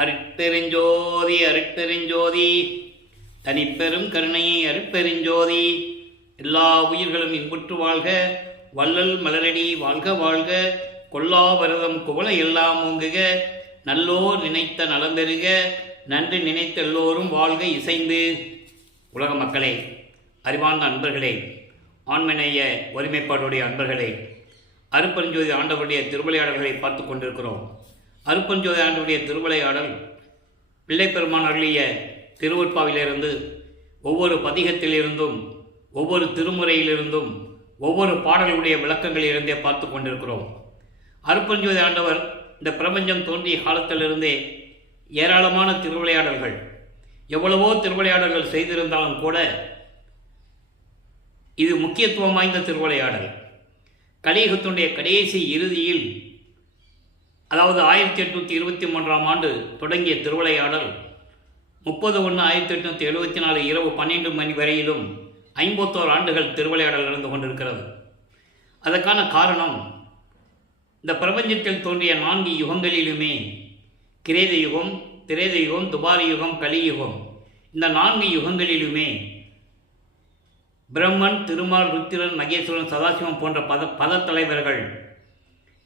அருட்பெருஞ்சோதி அருட்பெருஞ்சோதி தனிப்பெரும் கருணையை அருட்பெருஞ்சோதி. எல்லா உயிர்களும் இன்புற்று வாழ்க, வள்ளல் மலரடி வாழ்க வாழ்க, கொல்லாவரதம் குவளை எல்லாம் ஓங்குக, நல்லோர் நினைத்த நலம் பெறுக, நன்றி நினைத்த எல்லோரும் வாழ்க இசைந்து. உலக மக்களே, அறிவார்ந்த அன்பர்களே, ஆண்மநேய ஒருமைப்பாடுடைய அன்பர்களே, அருட்பெருஞ்சோதி ஆண்டவருடைய திருவிளையாடல்களை பார்த்து கொண்டிருக்கிறோம். அருட்பெருஞ்சோதி ஆண்டவருடைய திருவிளையாடல் பிள்ளை பெருமான் அருளிய திருவருட்பாவிலிருந்து ஒவ்வொரு பதிகத்திலிருந்தும் ஒவ்வொரு திருமுறையிலிருந்தும் ஒவ்வொரு பாடலுடைய விளக்கங்களிலிருந்தே பார்த்து கொண்டிருக்கிறோம். அருட்பெருஞ்சோதி ஆண்டவர் இந்த பிரபஞ்சம் தோன்றிய காலத்திலிருந்தே ஏராளமான திருவிளையாடல்கள், எவ்வளவோ திருவிளையாடல்கள் செய்திருந்தாலும் கூட இது முக்கியத்துவம் வாய்ந்த திருவிளையாடல். கலியுகத்தினுடைய கடைசி இறுதியில், அதாவது 1823ஆம் ஆண்டு தொடங்கிய திருவிளையாடல் 30/1/1874 இரவு 12 மணி வரையிலும் 51 ஆண்டுகள் திருவிளையாடல் நடந்து கொண்டிருக்கிறது. அதற்கான காரணம், இந்த பிரபஞ்சத்தில் தோன்றிய 4 யுகங்களிலுமே கிரேத யுகம், திரேத யுகம், துபார யுகம், கலியுகம், இந்த 4 யுகங்களிலுமே பிரம்மன், திருமால், ருத்திரன், மகேஸ்வரன், சதாசிவம் போன்ற பத தலைவர்கள்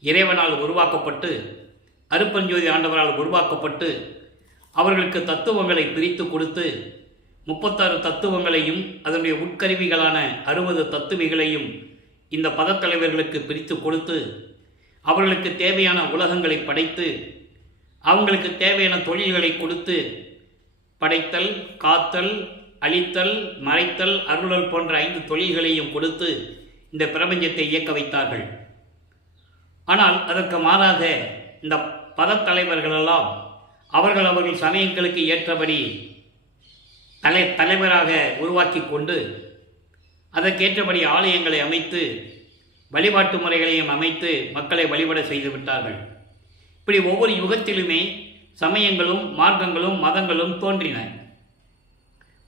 இறைவனால் உருவாக்கப்பட்டு, அருட்பெருஞ்சோதி ஆண்டவரால் உருவாக்கப்பட்டு, அவர்களுக்கு தத்துவங்களை பிரித்து கொடுத்து 36 தத்துவங்களையும் அதனுடைய உட்கருவிகளான 60 தத்துவிகளையும் இந்த பதத்தலைவர்களுக்கு பிரித்து கொடுத்து, அவர்களுக்கு தேவையான உலகங்களை படைத்து, அவங்களுக்கு தேவையான தொழில்களை கொடுத்து, படைத்தல், காத்தல், அழித்தல், மறைத்தல், அருளல் போன்ற 5 தொழில்களையும் கொடுத்து இந்த பிரபஞ்சத்தை இயக்க வைத்தார்கள். ஆனால் அதற்கு மாறாக இந்த பதத்தலைவர்களெல்லாம் அவர்கள் சமயங்களுக்கு ஏற்றபடி தலைவராக உருவாக்கி கொண்டு அதற்கேற்றபடி ஆலயங்களை அமைத்து வழிபாட்டு முறைகளையும் அமைத்து மக்களை வழிபட செய்து விட்டார்கள். இப்படி ஒவ்வொரு யுகத்திலுமே சமயங்களும் மார்க்கங்களும் மதங்களும் தோன்றின.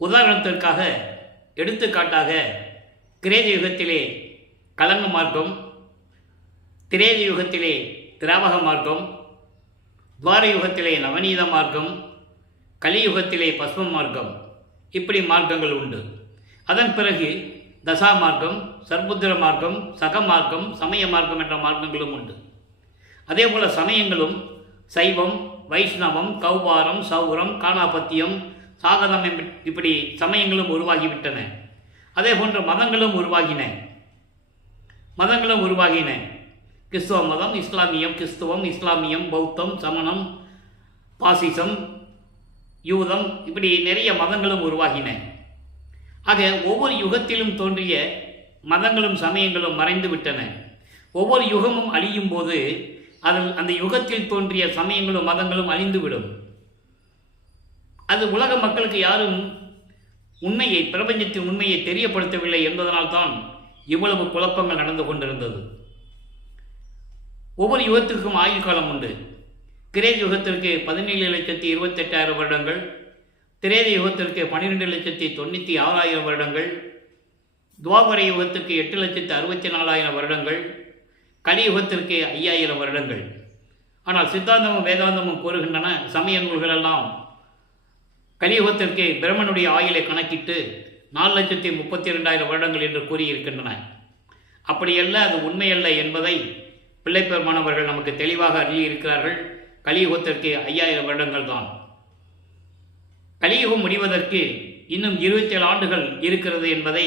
உதாரணத்திற்காக, எடுத்துக்காட்டாக, கிரேத யுகத்திலே கலங்க மார்க்கம், திரேத யுகத்திலே திராவக மார்க்கம், துவார யுகத்திலே நவநீத மார்க்கம், கலியுகத்திலே பஸ்ம மார்க்கம், இப்படி மார்க்கங்கள் உண்டு. அதன் பிறகு தசா மார்க்கம், சர்புத்திர மார்க்கம், சக மார்க்கம், சமய மார்க்கம் என்ற மார்க்கங்களும் உண்டு. அதே போல சமயங்களும் சைவம், வைஷ்ணவம், கௌபாரம், சௌரம், காணாபத்தியம், சாகதம், இப்படி சமயங்களும் உருவாகிவிட்டன. அதே போன்ற மதங்களும் உருவாகின. கிறிஸ்துவ மதம், இஸ்லாமியம், கிறிஸ்துவம், இஸ்லாமியம், பௌத்தம், சமணம், பாசிசம், யூதம், இப்படி நிறைய மதங்களும் உருவாகின. ஆக ஒவ்வொரு யுகத்திலும் தோன்றிய மதங்களும் சமயங்களும் மறைந்து விட்டன. ஒவ்வொரு யுகமும் அழியும் போது அந்த யுகத்தில் தோன்றிய சமயங்களும் மதங்களும் அழிந்துவிடும். அது உலக மக்களுக்கு யாரும் பிரபஞ்சத்தின் உண்மையை தெரியப்படுத்தவில்லை என்பதனால்தான் இவ்வளவு குழப்பங்கள் நடந்து கொண்டிருந்தது. ஒவ்வொரு யுகத்திற்கும் ஆயுள் காலம் உண்டு. கிரேத யுகத்திற்கு 17,28,000 வருடங்கள், திரேத யுகத்திற்கு 12,96,000 வருடங்கள், துவாபர யுகத்திற்கு 8,64,000 வருடங்கள், கலியுகத்திற்கு 5,000 வருடங்கள். ஆனால் சித்தாந்தமும் வேதாந்தமும் கூறுகின்றன, சமய நூல்களெல்லாம் கலியுகத்திற்கு பிரம்மனுடைய ஆயுளை கணக்கிட்டு 4,32,000 வருடங்கள் என்று கூறியிருக்கின்றன. அப்படியல்ல, அது உண்மையல்ல என்பதை பிள்ளை பெருமானவர்கள் நமக்கு தெளிவாக அருளியிருக்கிறார்கள். கலியுகத்திற்கு 5,000 வருடங்கள் தான். கலியுகம் முடிவதற்கு இன்னும் 27 ஆண்டுகள் இருக்கிறது என்பதை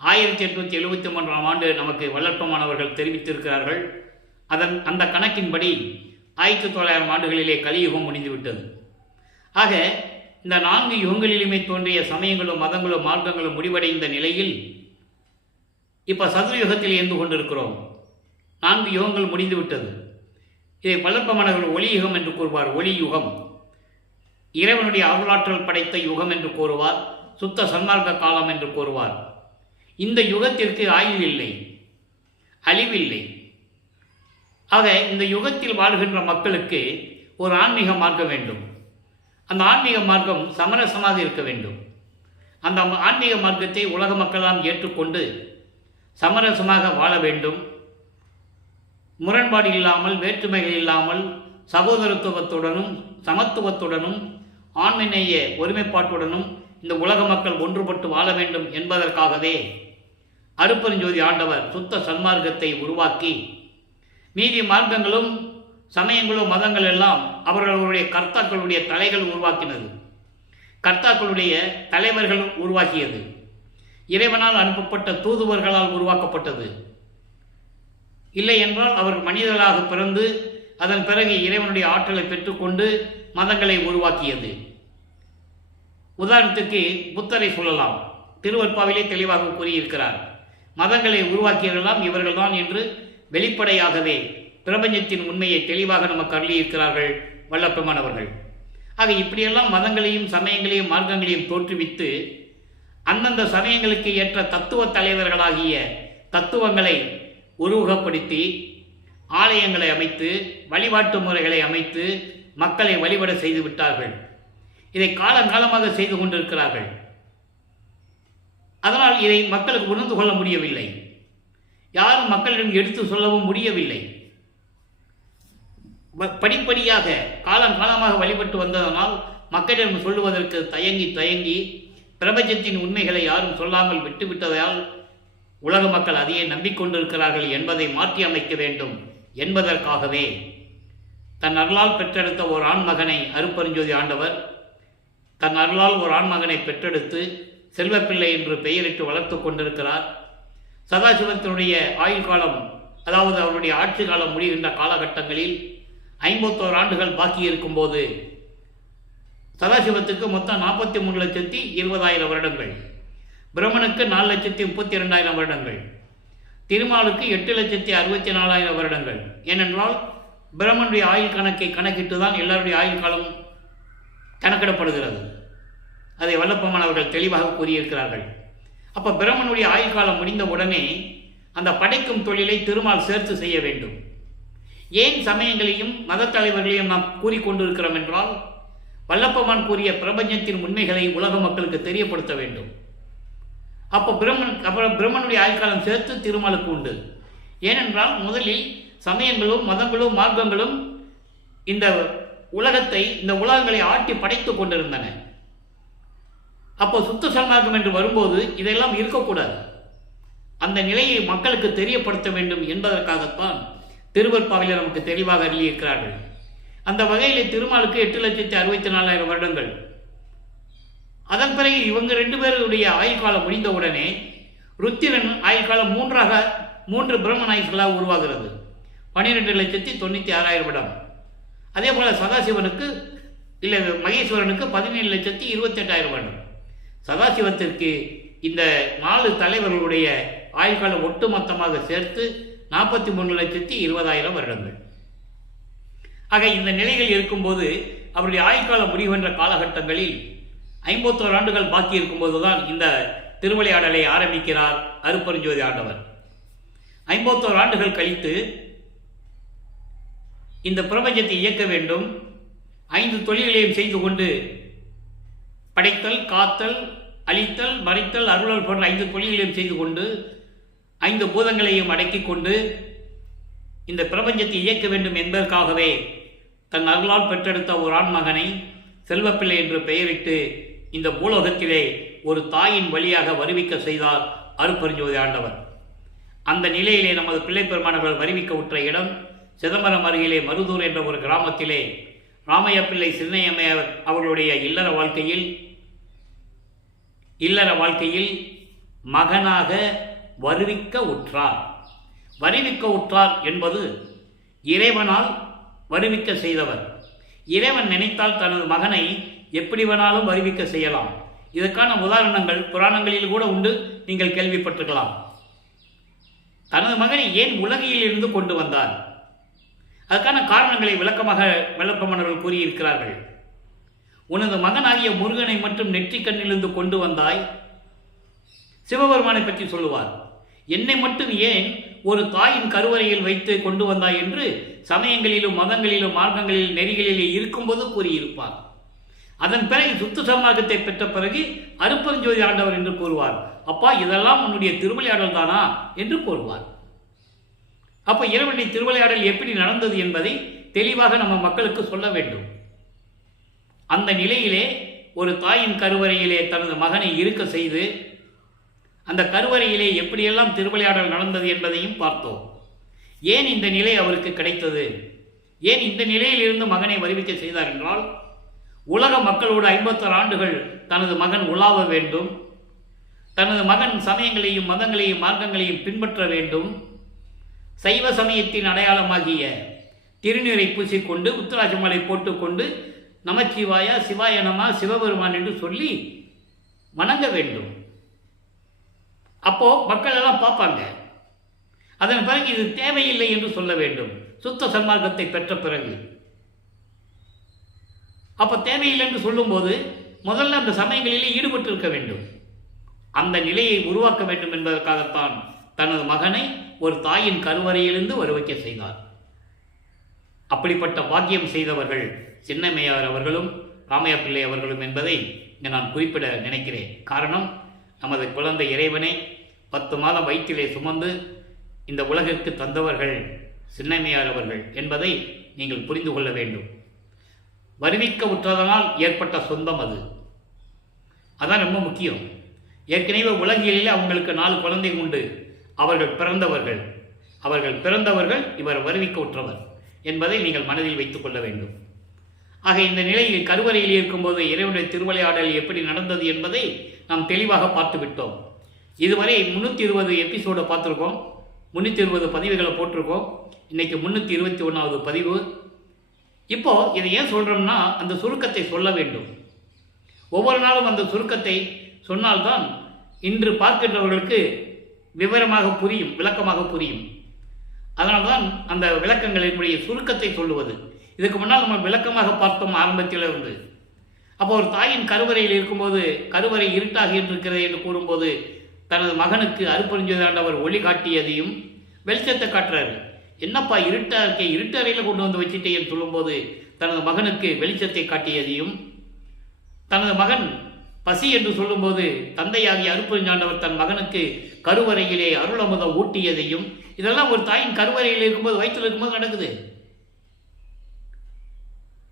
1873ஆம் ஆண்டு நமக்கு வல்லற்பமானவர்கள் தெரிவித்திருக்கிறார்கள். அந்த கணக்கின்படி 1900 ஆண்டுகளிலே கலியுகம் முடிந்துவிட்டது. ஆக இந்த 4 யுகங்களிலுமே தோன்றிய சமயங்களும் மதங்களும் மார்க்கங்களும் முடிவடைந்த நிலையில் இப்போ சதுர்யுகத்தில் இருந்து கொண்டிருக்கிறோம். 4 யுகங்கள் முடிந்துவிட்டது. இதை வல்லற்பமானவர்கள் ஒளி யுகம் என்று கூறுவார். ஒளி யுகம், இறைவனுடைய அருளாற்றல் படைத்த யுகம் என்று கூறுவார். சுத்த சன்மார்க்க காலம் என்று கூறுவார். இந்த யுகத்திற்கு ஆயுள் இல்லை, அழிவில்லை. ஆக இந்த யுகத்தில் வாழ்கின்ற மக்களுக்கு ஒரு ஆன்மீக மார்க்கம் வேண்டும். அந்த ஆன்மீக மார்க்கம் சமரசமாக இருக்க வேண்டும். அந்த ஆன்மீக மார்க்கத்தை உலக மக்களால் ஏற்றுக்கொண்டு சமரசமாக வாழ வேண்டும். முரண்பாடு இல்லாமல், வேற்றுமைகள் இல்லாமல், சகோதரத்துவத்துடனும் சமத்துவத்துடனும் ஆண்மைநேய ஒருமைப்பாட்டுடனும் இந்த உலக மக்கள் ஒன்றுபட்டு வாழ வேண்டும் என்பதற்காகவே அருட்பெருஞ்சோதி ஆண்டவர் சுத்த சன்மார்க்கத்தை உருவாக்கி மீதி மார்க்கங்களும் சமயங்களும் மதங்கள் எல்லாம் அவர்களுடைய கர்த்தாக்களுடைய தலைகள் உருவாக்கினது, கர்த்தாக்களுடைய தலைவர்கள் உருவாக்கியது, இறைவனால் அனுப்பப்பட்ட தூதுவர்களால் உருவாக்கப்பட்டது. இல்லை என்றால் அவர்கள் மனிதர்களாக பிறந்து அதன் பிறகு இறைவனுடைய ஆற்றலை பெற்றுக்கொண்டு மதங்களை உருவாக்கியது. உதாரணத்துக்கு புத்தரை சொல்லலாம். திருவற்பாவிலே தெளிவாக கூறியிருக்கிறார். மதங்களை உருவாக்கியவர்களாம் இவர்கள்தான் என்று வெளிப்படையாகவே பிரபஞ்சத்தின் உண்மையை தெளிவாக நமக்கு அருளியிருக்கிறார்கள் வல்லப்பெருமானவர்கள். ஆக இப்படியெல்லாம் மதங்களையும் சமயங்களையும் மார்க்கங்களையும் தோற்றுவித்து அந்தந்த சமயங்களுக்கு ஏற்ற தத்துவ தலைவர்களாகிய தத்துவங்களை உருவகப்படுத்தி ஆலயங்களை அமைத்து வழிபாட்டு முறைகளை அமைத்து மக்களை வழிபட செய்து விட்டார்கள். இதை காலங்காலமாக செய்து கொண்டிருக்கிறார்கள். அதனால் இதை மக்களுக்கு உணர்ந்து கொள்ள முடியவில்லை. யாரும் மக்களிடம் எடுத்து சொல்லவும் முடியவில்லை. படிப்படியாக காலங்காலமாக வழிபட்டு வந்ததனால் மக்களிடம் சொல்லுவதற்கு தயங்கி பிரபஞ்சத்தின் உண்மைகளை யாரும் சொல்லாமல் விட்டுவிட்டதால் உலக மக்கள் அதையே நம்பிக்கொண்டிருக்கிறார்கள் என்பதை மாற்றி அமைக்க வேண்டும் என்பதற்காகவே தன் அருளால் பெற்றெடுத்த ஒரு ஆண்மகனை அருட்பெருஞ்சோதி ஆண்டவர் தன் அருளால் ஒரு ஆண்மகனை பெற்றெடுத்து செல்வப்பிள்ளை என்று பெயரிட்டு வளர்த்து கொண்டிருக்கிறார். சதாசிவத்தினுடைய ஆயுள் காலம், அதாவது அவருடைய ஆட்சி காலம் முடிகின்ற காலகட்டங்களில் 51 ஆண்டுகள் பாக்கி இருக்கும்போது சதாசிவத்துக்கு மொத்தம் 43,20,000 வருடங்கள், பிரம்மனுக்கு 4,32,000 வருடங்கள், திருமாலுக்கு 8,64,000 வருடங்கள். ஏனென்றால் பிரம்மனுடைய ஆயுள் கணக்கை கணக்கிட்டு தான் எல்லாருடைய ஆயுள் காலம் கணக்கிடப்படுகிறது. அதை வல்லப்பெருமான் அவர்கள் தெளிவாக கூறியிருக்கிறார்கள். அப்போ பிரம்மனுடைய ஆயுள் காலம் முடிந்த உடனே அந்த படைக்கும் தொழிலை திருமால் சேர்த்து செய்ய வேண்டும். ஏன் சமயங்களையும் மத தலைவர்களையும் நாம் கூறிக்கொண்டிருக்கிறோம் என்றால் வல்லப்பெருமான் கூறிய பிரபஞ்சத்தின் உண்மைகளை உலக மக்களுக்கு தெரியப்படுத்த வேண்டும். அப்போ பிரம்மனுடைய ஆயுள்காலம் சேர்த்து திருமாலுக்கு உண்டு. ஏனென்றால் முதலில் சமயங்களும் மதங்களும் மார்க்கங்களும் இந்த உலகத்தை இந்த உலகங்களை ஆட்டி படைத்து கொண்டிருந்தன. அப்போ சுத்த சன்மார்க்கம் என்று வரும்போது இதெல்லாம் இருக்கக்கூடாது. அந்த நிலையை மக்களுக்கு தெரியப்படுத்த வேண்டும் என்பதற்காகத்தான் திருவற்பாவிலே நமக்கு தெளிவாக அருளியிருக்கிறார்கள். அந்த வகையில் திருமாலுக்கு 8,64,000 வருடங்கள். அதன் பிறகு இவங்க 2 பேருடைய ஆயுள் காலம் முடிந்தவுடனே ருத்திரன் ஆயுள் காலம் 3 பிரம்மன் ஆயுள்களாக உருவாகிறது. 12,96,000 வருடம். அதே போல சதாசிவனுக்கு இல்லை மகேஸ்வரனுக்கு 17,28,000 வருடம். சதாசிவத்திற்கு இந்த 4 தலைவர்களுடைய ஆயுள்காலம் ஒட்டுமொத்தமாக சேர்த்து 43,20,000 வருடங்கள். ஆக இந்த நிலைகள் இருக்கும்போது அவருடைய ஆயுள்காலம் முடிகின்ற காலகட்டங்களில் 51 ஆண்டுகள் பாக்கி இருக்கும்போதுதான் இந்த திருவிளையாடலை ஆரம்பிக்கிறார் அருட்பெருஞ்சோதி ஆண்டவர். 51 ஆண்டுகள் கழித்து இந்த பிரபஞ்சத்தை இயக்க வேண்டும். 5 தொழில்களையும் செய்து கொண்டு படைத்தல், காத்தல், அழித்தல், மறைத்தல், அருளல் போன்ற 5 தொழில்களையும் செய்து கொண்டு 5 பூதங்களையும் அடக்கிக் கொண்டு இந்த பிரபஞ்சத்தை இயக்க வேண்டும் என்பதற்காகவே தன் அருளால் பெற்றெடுத்த ஒரு ஆண்மகனை செல்வப்பிள்ளை என்று பெயரிட்டு இந்த பூலோகத்திலே ஒரு தாயின் வழியாக வருவிக்க செய்தார் அருட்பெருஞ்சோதி ஆண்டவர். அந்த நிலையிலே நமது பிள்ளை பெருமானவர்கள் வருவிக்க உற்ற இடம் சிதம்பரம் அருகிலே மருதூர் என்ற ஒரு கிராமத்திலே ராமையா பிள்ளை சின்னையம்மையார் அவர்களுடைய இல்லற வாழ்க்கையில் மகனாக வருவிக்க உற்றார். வருவிக்க உற்றார் என்பது இறைவனால் வருவிக்க செய்தவர். இறைவன் நினைத்தால் தனது மகனை எப்படி வேணாலும் வருவிக்க செய்யலாம். இதற்கான உதாரணங்கள் புராணங்களில் கூட உண்டு, நீங்கள் கேள்விப்பட்டிருக்கலாம். தனது மகனை ஏன் உலகில் இருந்து கொண்டு வந்தார்? அதற்கான காரணங்களை விளக்கமாக வல்லப்பெருமானவர்கள் கூறியிருக்கிறார்கள். உனது மகனாகிய முருகனை மட்டும் நெற்றிக்கண்ணிலிருந்து கொண்டு வந்தாய். சிவபெருமானை பற்றி சொல்லுவார். என்னை மட்டும் ஏன் ஒரு தாயின் கருவறையில் வைத்து கொண்டு வந்தாய் என்று சமயங்களிலும் மதங்களிலும் மார்க்கங்களிலும் நெறிகளிலே இருக்கும்போது கூறியிருப்பார். அதன் பிறகு சுத்த சன்மார்க்கத்தை பெற்ற பிறகு அருட்பெருஞ்சோதி ஆண்டவர் என்று கூறுவார். அப்பா, இதெல்லாம் உன்னுடைய திருவிளையாடல் தானா என்று கூறுவார். அப்போ இறைவனுடைய திருவிளையாடல் எப்படி நடந்தது என்பதை தெளிவாக நம்ம மக்களுக்கு சொல்ல வேண்டும். அந்த நிலையிலே ஒரு தாயின் கருவறையிலே தனது மகனை இருக்க செய்து அந்த கருவறையிலே எப்படியெல்லாம் திருவிளையாடல் நடந்தது என்பதையும் பார்த்தோம். ஏன் இந்த நிலை அவருக்கு கிடைத்தது, ஏன் இந்த நிலையில் இருந்து மகனை வருவிக்க செய்தார் என்றால், உலக மக்களோடு 56 ஆண்டுகள் தனது மகன் உலாவ வேண்டும், தனது மகன் சமயங்களையும் மதங்களையும் மார்க்கங்களையும் பின்பற்ற வேண்டும், சைவ சமயத்தின் அடையாளமாகிய திருநீரை பூசிக்கொண்டு உத்தராஜமலை போட்டுக்கொண்டு நமச்சிவாயா சிவாய நம சிவபெருமான் என்று சொல்லி வணங்க வேண்டும். அப்போ மக்கள் எல்லாம் பார்ப்பாங்க. அதன் பிறகு இது தேவையில்லை என்று சொல்ல வேண்டும். சுத்த சன்மார்க்கத்தை பெற்ற பிறகு அப்போ தேவையில்லை என்று சொல்லும்போது முதல்ல அந்த சமயங்களிலே ஈடுபட்டு இருக்க வேண்டும். அந்த நிலையை உருவாக்க வேண்டும் என்பதற்காகத்தான் தனது மகனை ஒரு தாயின் கருவறையிலிருந்து வருவிக்க செய்தார். அப்படிப்பட்ட பாக்கியம் செய்தவர்கள் சின்னம்மையார் அவர்களும் ராமையா பிள்ளை அவர்களும் என்பதை இங்கே நான் குறிப்பிட நினைக்கிறேன். காரணம், நமது குழந்தை இறைவனை 10 மாதம் வயிற்றிலே சுமந்து இந்த உலகிற்கு தந்தவர்கள் சின்னம்மையார் அவர்கள் என்பதை நீங்கள் புரிந்து கொள்ள வேண்டும். வருவிக்க உற்றதனால் ஏற்பட்ட சொந்தம் அது, அதான் ரொம்ப முக்கியம். ஏற்கனவே உலகிலே அவங்களுக்கு 4 குழந்தை உண்டு. அவர்கள் பிறந்தவர்கள் இவர் வருவிக்க உற்றவர் என்பதை நீங்கள் மனதில் வைத்துக் கொள்ள வேண்டும். ஆக இந்த நிலையில் கருவறையில் இருக்கும்போது இறைவனுடைய திருவிளையாடல் எப்படி நடந்தது என்பதை நாம் தெளிவாக பார்த்து விட்டோம். இதுவரை 320 எபிசோடை பார்த்துருக்கோம், 320 பதிவுகளை போட்டிருக்கோம். இன்னைக்கு 321வது பதிவு. இப்போ இதை ஏன் சொல்கிறோம்னா, அந்த சுருக்கத்தை சொல்ல வேண்டும். ஒவ்வொரு நாளும் அந்த சுருக்கத்தை சொன்னால்தான் இன்று பார்க்கின்றவர்களுக்கு விவரமாக புரியும், விளக்கமாக புரியும். அதனால்தான் அந்த விளக்கங்களினுடைய சுருக்கத்தை சொல்லுவது. இதுக்கு முன்னால் நம்ம விளக்கமாக பார்த்தோம் ஆரம்பத்தில் இருந்து. அப்போ ஒரு தாயின் கருவறையில் இருக்கும்போது கருவறை இருட்டாக இருக்கிறது என்று கூறும்போது தனது மகனுக்கு அருட்பெருஞ்சோதியாண்டவர் ஒளி காட்டியதையும் வெளிச்சத்தை காட்டுறாரு. என்னப்பா இருட்டா இருக்கே, இருட்டு அறையில் கொண்டு வந்து வச்சுட்டேன்னு சொல்லும்போது தனது மகனுக்கு வெளிச்சத்தை காட்டியதையும், தனது மகன் பசி என்று சொல்லும்போது தந்தையாகிய அருட்பெருஞ்சாண்டவர் தன் மகனுக்கு கருவறையிலே அருளமுதம் ஊட்டியதையும், இதெல்லாம் ஒரு தாயின் கருவறையில் இருக்கும்போது வயிற்றில் இருக்கும்போது நடக்குது.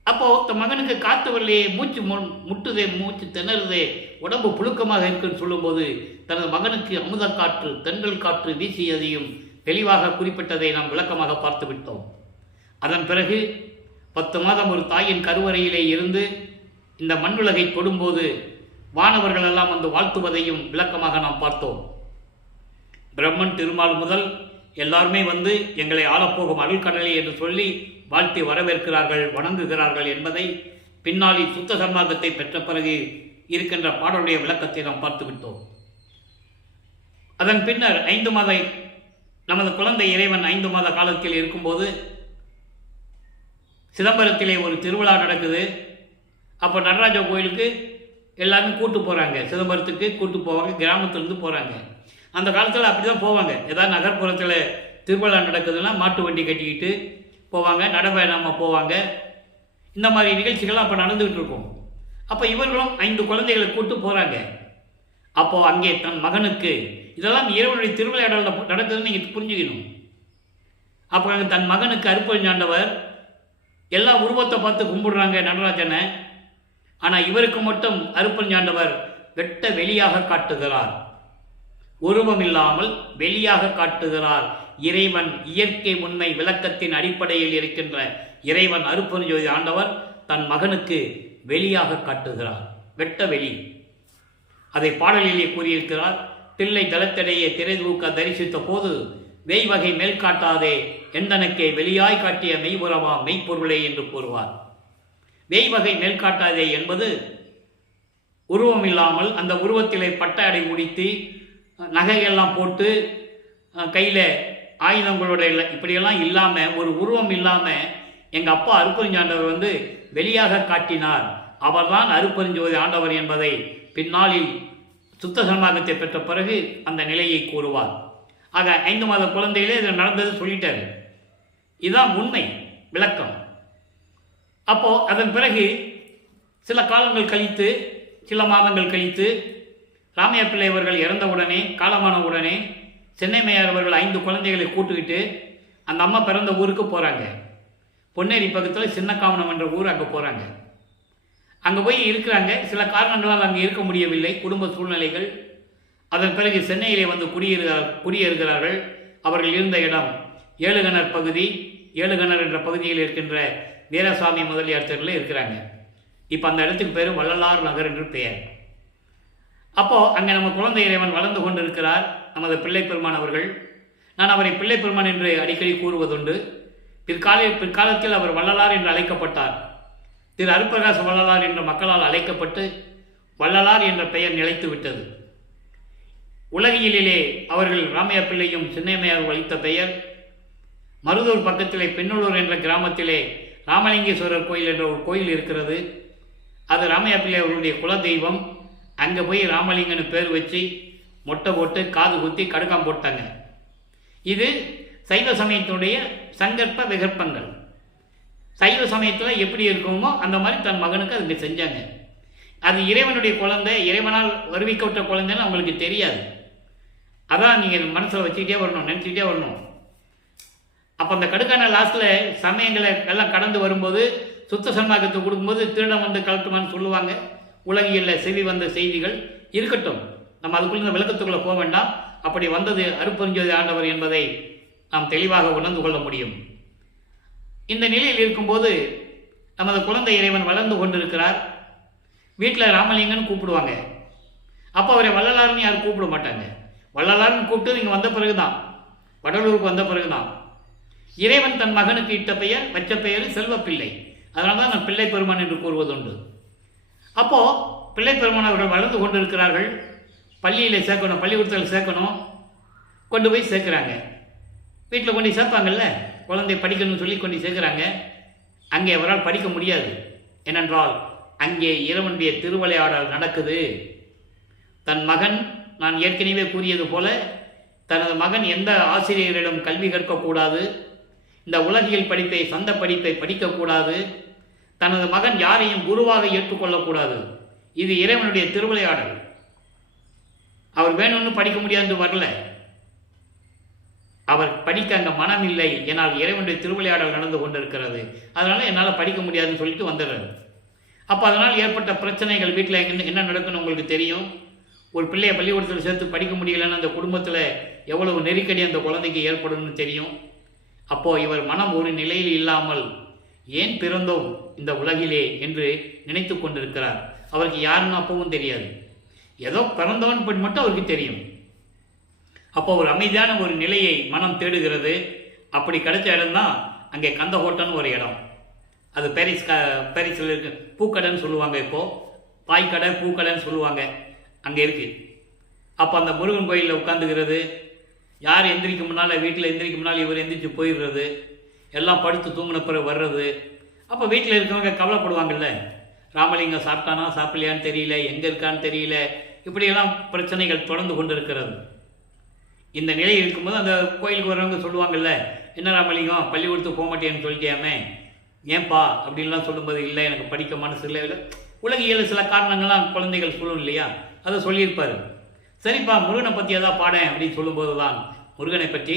அப்போ தன் மகனுக்கு காத்து வரலையே, மூச்சு முட்டுதே, மூச்சு திணறுதே, உடம்பு புழுக்கமாக இருக்குன்னு சொல்லும்போது தனது மகனுக்கு அமுத காற்று தென்றல் காற்று வீசியதையும் தெளிவாக குறிப்பிட்டதை நாம் விளக்கமாக பார்த்து விட்டோம். அதன் பிறகு 10 மாதம் ஒரு தாயின் கருவறையிலே இருந்து இந்த மண்ணுலகை தொடும்போது வானவர்கள் எல்லாம் வந்து வாழ்த்துவதையும் விளக்கமாக நாம் பார்த்தோம். பிரம்மன் திருமால் முதல் எல்லாருமே வந்து எங்களை ஆளப்போகும் அருள்கடலை என்று சொல்லி வாழ்த்தி வரவேற்கிறார்கள், வணங்குகிறார்கள் என்பதை பின்னாளில் சுத்த சன்மார்க்கத்தை பெற்ற பிறகு இருக்கின்ற பாடலுடைய விளக்கத்தை நாம் பார்த்து விட்டோம். அதன் பின்னர் 5 மாத நமது குழந்தை இறைவன் 5 மாத காலத்தில் இருக்கும்போது சிதம்பரத்திலே ஒரு திருவிழா நடக்குது. அப்போ நடராஜா கோயிலுக்கு எல்லாமே கூட்டு போகிறாங்க, சிதம்பரத்துக்கு கூட்டு போவாங்க, கிராமத்துலேருந்து போகிறாங்க. அந்த காலத்தில் அப்படி தான் போவாங்க. ஏதாவது நகர்ப்புறத்தில் திருவிழா நடக்குதுன்னா மாட்டு வண்டி கட்டிக்கிட்டு போவாங்க, நடப்பயணமாக போவாங்க. இந்த மாதிரி நிகழ்ச்சிகள்லாம் அப்போ நடந்துகிட்டு இருக்கும். அப்போ இவர்களும் 5 குழந்தைகளை கூட்டு போகிறாங்க. அப்போது அங்கே தன் மகனுக்கு இதெல்லாம் இறைவனுடைய திருவிளையாடல் நடக்குதுன்னு நீங்கள் புரிஞ்சுக்கணும். அப்போ அங்கே தன் மகனுக்கு அருட்பெருஞ்சாண்டவர் எல்லா உருவத்தை பார்த்து கும்பிடுறாங்க நடராஜனை. ஆனால் இவருக்கு மட்டும் அருட்பெருஞ்சாண்டவர் வெட்ட வெளியாக காட்டுகிறார், உருவம் இல்லாமல் வெளியாக காட்டுகிறார். இறைவன் இயற்கை உண்மை விளக்கத்தின் அடிப்படையில் இருக்கின்ற இறைவன் அருட்பெருஞ்சோதி ஆண்டவர் தன் மகனுக்கு வெளியாக காட்டுகிறார், வெட்ட வெளி. அதை பாடலிலே கூறியிருக்கிறார். தில்லை தளத்திடையே திரை தூக்க தரிசித்த போது வெய்வகை மேல் காட்டாதே எந்தனக்கே வெளியாய் காட்டிய மெய்புறவா மெய்ப்பொருளே என்று கூறுவார். வெய்வகை மேல் காட்டாதே என்பது உருவம் இல்லாமல் அந்த உருவத்திலே பட்ட அடை உடித்து நகையெல்லாம் போட்டு கையில் ஆயுதங்களோட இப்படியெல்லாம் இல்லாமல், ஒரு உருவம் இல்லாமல் எங்கள் அப்பா அருட்பெருஞ்சாண்டவர் வந்து வெளியாக காட்டினார். அவர்தான் அருட்பெருஞ்சோதி ஆண்டவர் என்பதை பின்னாளில் சுத்த சன்மார்க்கத்தை பெற்ற பிறகு அந்த நிலையை கூறுவார். ஆக 5 மாத குழந்தையிலே இது நடந்தது சொல்லிட்டாரு. இதுதான் உண்மை விளக்கம். அப்போது அதன் பிறகு சில காலங்கள் கழித்து, சில மாதங்கள் கழித்து ராமையா பிள்ளை அவர்கள் இறந்த உடனே, காலமான உடனே சின்னம்மையார் அவர்கள் 5 குழந்தைகளை கூட்டுக்கிட்டு அந்த அம்மா பிறந்த ஊருக்கு போகிறாங்க. பொன்னேரி பக்கத்தில் சின்னக்காவனம் என்ற ஊர். அங்கே போகிறாங்க. அங்கே போய் இருக்கிறாங்க. சில காரணங்களால் அங்கே இருக்க முடியவில்லை, குடும்ப சூழ்நிலைகள். அதன் பிறகு சென்னையிலே வந்து குடியேறுகிறார்கள். அவர்கள் இருந்த இடம் ஏழுகணர் பகுதி. ஏழுகணர் என்ற பகுதியில் இருக்கின்ற வீரசாமி முதலியார் தெருவில் இருக்கிறாங்க. இப்போ அந்த இடத்துக்கு பேர் வள்ளலார் நகர் என்று பெயர். அப்போது அங்கே நம்ம குழந்தை இறைவன் வளர்ந்து கொண்டு இருக்கிறார், நமது பிள்ளை பெருமான் அவர்கள். நான் அவரை பிள்ளை பெருமான் என்று அடிக்கடி கூறுவதுண்டு. பிற்காலத்தில் அவர் வள்ளலார் என்று அழைக்கப்பட்டார். திரு அருட்பிரகாச வள்ளலார் என்ற மக்களால் அழைக்கப்பட்டு வள்ளலார் என்ற பெயர் நிலைத்து விட்டது. உலகியலிலே அவர்கள் ராமையா பிள்ளையும் சின்னையம்மையார் அளித்த பெயர். மருதூர் பக்கத்திலே பெண்ணூர் என்ற கிராமத்திலே ராமலிங்கேஸ்வரர் கோயில் என்ற ஒரு கோயில் இருக்கிறது. அது ராமையா பிள்ளை அவர்களுடைய குல தெய்வம். அங்கே போய் ராமலிங்கன்னு பேர் வச்சு மொட்டை போட்டு காது குத்தி கடுக்காம் போட்டாங்க. இது சைவ சமயத்தினுடைய சங்கற்ப விகற்பங்கள். சைவ சமயத்தில் எப்படி இருக்குமோ அந்த மாதிரி தன் மகனுக்கு அதுக்கு செஞ்சாங்க. அது இறைவனுடைய குழந்தை, இறைவனால் வருவிக்கப்பட்ட குழந்தைன்னு அவங்களுக்கு தெரியாது. அதான் நீங்கள் மனசில் வச்சுக்கிட்டே வரணும், நினச்சிக்கிட்டே வரணும். அப்போ அந்த கடுக்கான லாஸ்ட்டில் சமயங்களை எல்லாம் கடந்து வரும்போது சுத்த சன்மார்க்கத்தை கொடுக்கும்போது திருடம் வந்து கலட்டுமான்னு சொல்லுவாங்க. உலகியலில் செவி வந்த செய்திகள் இருக்கட்டும், நம்ம அதுக்குள்ள விளக்கத்துக்குள்ளே போக வேண்டாம். அப்படி வந்தது அருட்பெருஞ்சோதி ஆண்டவர் என்பதை நாம் தெளிவாக உணர்ந்து கொள்ள முடியும். இந்த நிலையில் இருக்கும்போது நமது குழந்தை இறைவன் வளர்ந்து கொண்டிருக்கிறார். வீட்டில் ராமலிங்கன்னு கூப்பிடுவாங்க. அப்போ அவரை வள்ளலார்னு யாரும் கூப்பிட மாட்டாங்க. வள்ளலார்னு கூப்பிட்டு இங்கே வந்த பிறகுதான், வடலூருக்கு வந்த பிறகுதான் இறைவன் தன் மகனுக்கு இட்ட பெயர், வச்ச பெயர் செல்வப்பிள்ளை. அதனால தான் நான் பிள்ளை பெருமான் என்று கூறுவதுண்டு. அப்போது பிள்ளை பெருமான் அவர்கள் வளர்ந்து கொண்டு இருக்கிறார்கள். பள்ளியில் சேர்க்கணும், பள்ளிக்கூடத்தில் சேர்க்கணும், கொண்டு போய் சேர்க்குறாங்க. வீட்டில் கொண்டு சேர்ப்பாங்கல்ல, குழந்தை படிக்கணும்னு சொல்லி கொண்டு சேர்க்குறாங்க. அங்கே அவரால் படிக்க முடியாது. ஏனென்றால் அங்கே இறைவனுடைய திருவிளையாடல் நடக்குது. தன் மகன், நான் ஏற்கனவே கூறியது போல, தனது மகன் எந்த ஆசிரியரிடம் கல்வி கற்கக்கூடாது, இந்த உலகியல் படிப்பை, சந்த படிப்பை படிக்கக்கூடாது, தனது மகன் யாரையும் குருவாக ஏற்றுக்கொள்ளக்கூடாது. இது இறைவனுடைய திருவிளையாடல். அவர் வேணும்னு படிக்க முடியாது வரல, அவர் படிக்க அங்கே மனம் இல்லை. என்னால் இறைவனுடைய திருவிளையாடல் நடந்து கொண்டிருக்கிறது, அதனால் என்னால் படிக்க முடியாதுன்னு சொல்லிட்டு வந்துடுறாரு. அப்போ அதனால் ஏற்பட்ட பிரச்சனைகள் வீட்டில் என்ன நடக்குன்னு உங்களுக்கு தெரியும். ஒரு பிள்ளையை பள்ளிக்கூடத்தில் சேர்த்து படிக்க முடியலன்னு அந்த குடும்பத்தில் எவ்வளவு நெருக்கடி அந்த குழந்தைக்கு ஏற்படும்னு தெரியும். அப்போது இவர் மனம் ஒரு நிலையில் இல்லாமல் ஏன் பிறந்தோம் இந்த உலகிலே என்று நினைத்து கொண்டிருக்கிறார். அவருக்கு யாருன்னு அப்பவும் தெரியாது, ஏதோ பிறந்தவன் மட்டும் அவருக்கு தெரியும். அப்போ ஒரு அமைதியான ஒரு நிலையை மனம் தேடுகிறது. அப்படி கிடைச்ச இடம்தான் அங்கே கந்தகோட்டன்னு ஒரு இடம். அது பாரிஸில் இருக்கு, பூக்கடைன்னு சொல்லுவாங்க. இப்போது பாய்க்கடை பூக்கடைன்னு சொல்லுவாங்க, அங்கே இருக்குது. அப்போ அந்த முருகன் கோயிலில் உட்காந்துக்கிறது, யார் எந்திரிக்க முன்னால், வீட்டில் எந்திரிக்க முன்னால் இவர் எந்திரிச்சு போயிடுறது, எல்லாம் படுத்து தூங்கின பிறகு வர்றது. அப்போ வீட்டில் இருக்கிறவங்க கவலைப்படுவாங்கல்ல, ராமலிங்கம் சாப்பிட்டானா சாப்பிடலையான்னு தெரியல, எங்கே இருக்கான்னு தெரியல, இப்படியெல்லாம் பிரச்சனைகள் தொடர்ந்து கொண்டு இருக்கிறது. இந்த நிலை இருக்கும்போது அந்த கோயிலுக்கு வரவங்க சொல்லுவாங்கல்ல, என்ன ராமலிங்கம் பள்ளிக்கூடத்துக்கு போக மாட்டேன்னு சொல்லிட்டியாமே, ஏன்பா அப்படின்லாம் சொல்லும்போது, இல்லை எனக்கு படிக்க மனசு இல்லை, உலகியல் சில காரணங்கள்லாம் குழந்தைகள் சொல்லும் இல்லையா, அதை சொல்லியிருப்பார். சரிப்பா முருகனை பற்றி எதாவது பாடேன் அப்படின்னு சொல்லும்போது தான் முருகனை பற்றி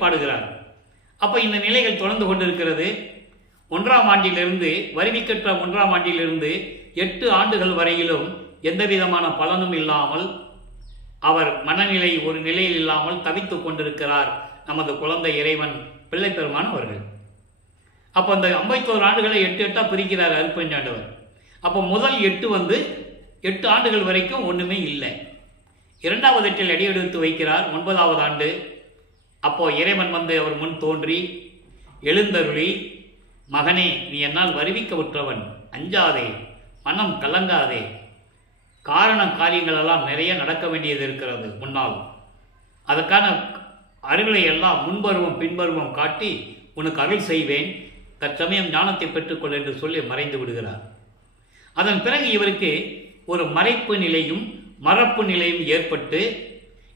பாடுகிறார். அப்போ இந்த நிலைகள் தொடர்ந்து கொண்டிருக்கிறது. 1ஆம் ஆண்டிலிருந்து, வருவிக்கற்ற 1ஆம் ஆண்டிலிருந்து 8 ஆண்டுகள் வரையிலும் எந்த விதமான பலனும் இல்லாமல், அவர் மனநிலை ஒரு நிலையில் இல்லாமல் தவித்து கொண்டிருக்கிறார் நமது குழந்தை இறைவன் பிள்ளை பெருமான் அவர்கள். அப்போ அந்த 51 ஆண்டுகளை 8 பிரிக்கிறார் அருட்பெருஞ்சாண்டவர். அப்போ முதல் 8 ஆண்டுகள் வரைக்கும் ஒன்றுமே இல்லை. 2வது 8 அடியெடுத்து வைக்கிறார், 9வது ஆண்டு. அப்போ இறைவன் வந்து அவர் முன் தோன்றி எழுந்தருளி, மகனே நீ என்னால் வருவிக்க உற்றவன், அஞ்சாதே, மனம் கலங்காதே, காரியங்கள் எல்லாம் நிறைய நடக்க வேண்டியது இருக்கிறது முன்னால், அதற்கான அருளை எல்லாம் முன்பருவம் பின்பருவம் காட்டி உனக்கு அருள் செய்வேன், தற்சமயம் ஞானத்தை பெற்றுக்கொள் என்று சொல்லி மறைந்து விடுகிறார். அதன் பிறகு இவருக்கு ஒரு மறைப்பு நிலையும் மறப்பு நிலையும் ஏற்பட்டு